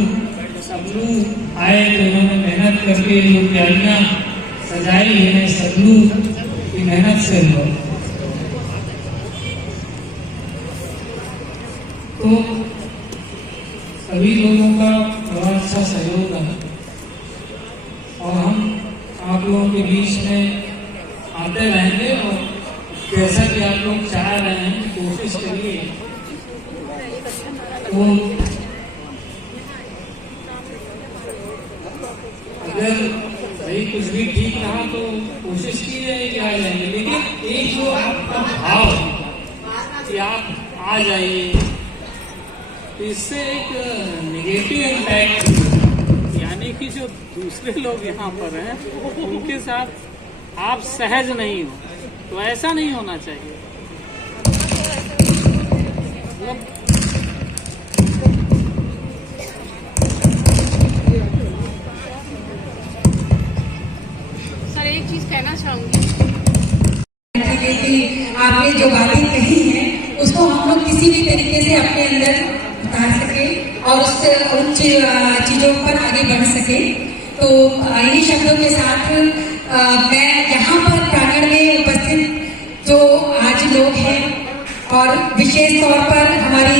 आए तो उन्होंने मेहनत करके जो तैयारियाँ सजाई है, सबलू की मेहनत से हुआ। तो सभी लोगों का बड़ा अच्छा सहयोग है और हम आप लोगों के बीच में आते रहेंगे। और जैसा कि आप लोग चाह रहे हैं, कोशिश करिए तो अगर भाई कुछ भी ठीक रहा तो कोशिश की जाएगी कि आ जाएंगे। लेकिन एक जो आपका भाव कि आप आ जाइए, तो इससे एक नेगेटिव इम्पैक्ट, यानी कि जो दूसरे लोग यहाँ पर हैं उनके साथ आप सहज नहीं हो, तो ऐसा नहीं होना चाहिए। मतलब सर एक चीज कहना चाहूंगी कि आपने जो बातें कही हैं उसको हम लोग किसी भी तरीके से अपने अंदर उतार सके और उससे उन चीजों पर आगे बढ़ सके। तो इन्हीं शब्दों के साथ मैं यहाँ पर प्रांगण में उपस्थित जो आज लोग हैं और विशेष तौर पर हमारी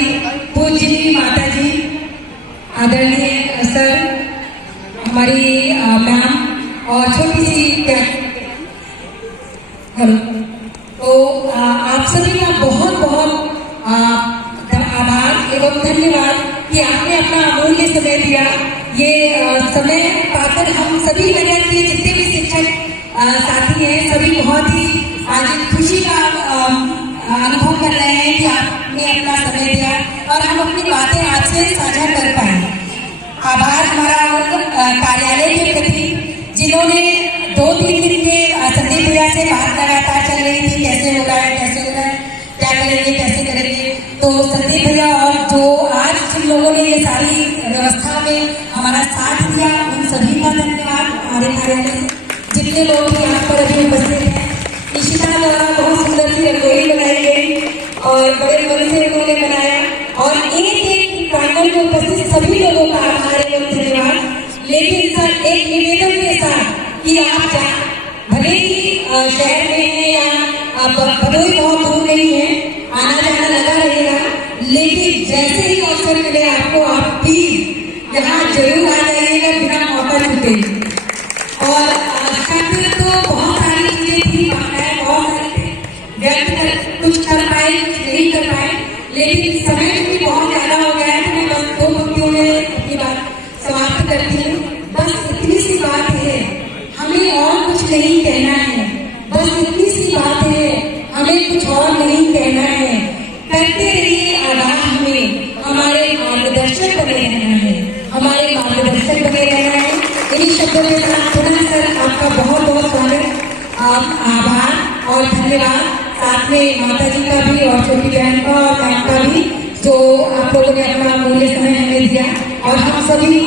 पूज्य माता जी, आदरणीय सर, हमारी मैम और छोटी सी तो आप सभी का बहुत बहुत आभार एवं धन्यवाद कि आपने अपना अमूल्य समय दिया। ये समय पाकर हम सभी नगर के जितने भी शिक्षक साथी हैं सभी बहुत ही आज खुशी का अनुभव कर रहे हैं कि आपने अपना समय दिया और हम अपनी बातें आपसे साझा कर पाए। आभार हमारा कार्यालय के प्रति जिन्होंने 2-3 दिन के संदीप भैया से बात लगातार चल रही थी, कैसे हो रहा है, कैसे हो रहा है, क्या करेंगे, कैसे करेंगे। तो संदीप भैया और जो आज जिन लोगों ने ये सारी व्यवस्था में हमारा साथ दिया, उन सभी का धन्यवाद। हमारे कार्यालय से जितने लोग यहाँ पर अभी उपस्थित हैं, इशिता द्वारा बहुत सुंदर सी रंगोली बनाई गई और बड़े मन से उन्होंने बनाया और एक प्रांगण में उपस्थित सभी लोगों का आभार एवं धन्यवाद। लेकिन सर एक निवेदन के साथ कि आप भले ही शहर में है या भदोई बहुत दूर नहीं है, आना जाना लगा रहेगा, लेकिन जैसे ही अवसर मिले आपको आप भी यहाँ जरूर आ जाइएगा बिना मौका छूटे। और खातिर तो बहुत सारी चीजें थी, बहुत सारे व्यक्त कुछ कर पाए, कुछ नहीं कर पाए, लेकिन समय भी बहुत ज्यादा हो गया है। तो मैं बस 2 पंक्तियों में अपनी बात समाप्त करती हूँ। बस इतनी सी बात है, नहीं कहना है, बस इतनी सी बात है, हमें कुछ और नहीं कहना है। करते रहिए आगाह हमें, हमारे मार्गदर्शक बने रहना है, हमारे मार्गदर्शक बने रहना है। इन्हीं शब्दों के साथ पुनः सर आपका बहुत बहुत स्वागत, आभार और धन्यवाद। साथ में माता जी का भी और छोटी बहन का और मैम का भी, जो आप लोगों ने अपना मूल्य समय हमें दिया, और हम सभी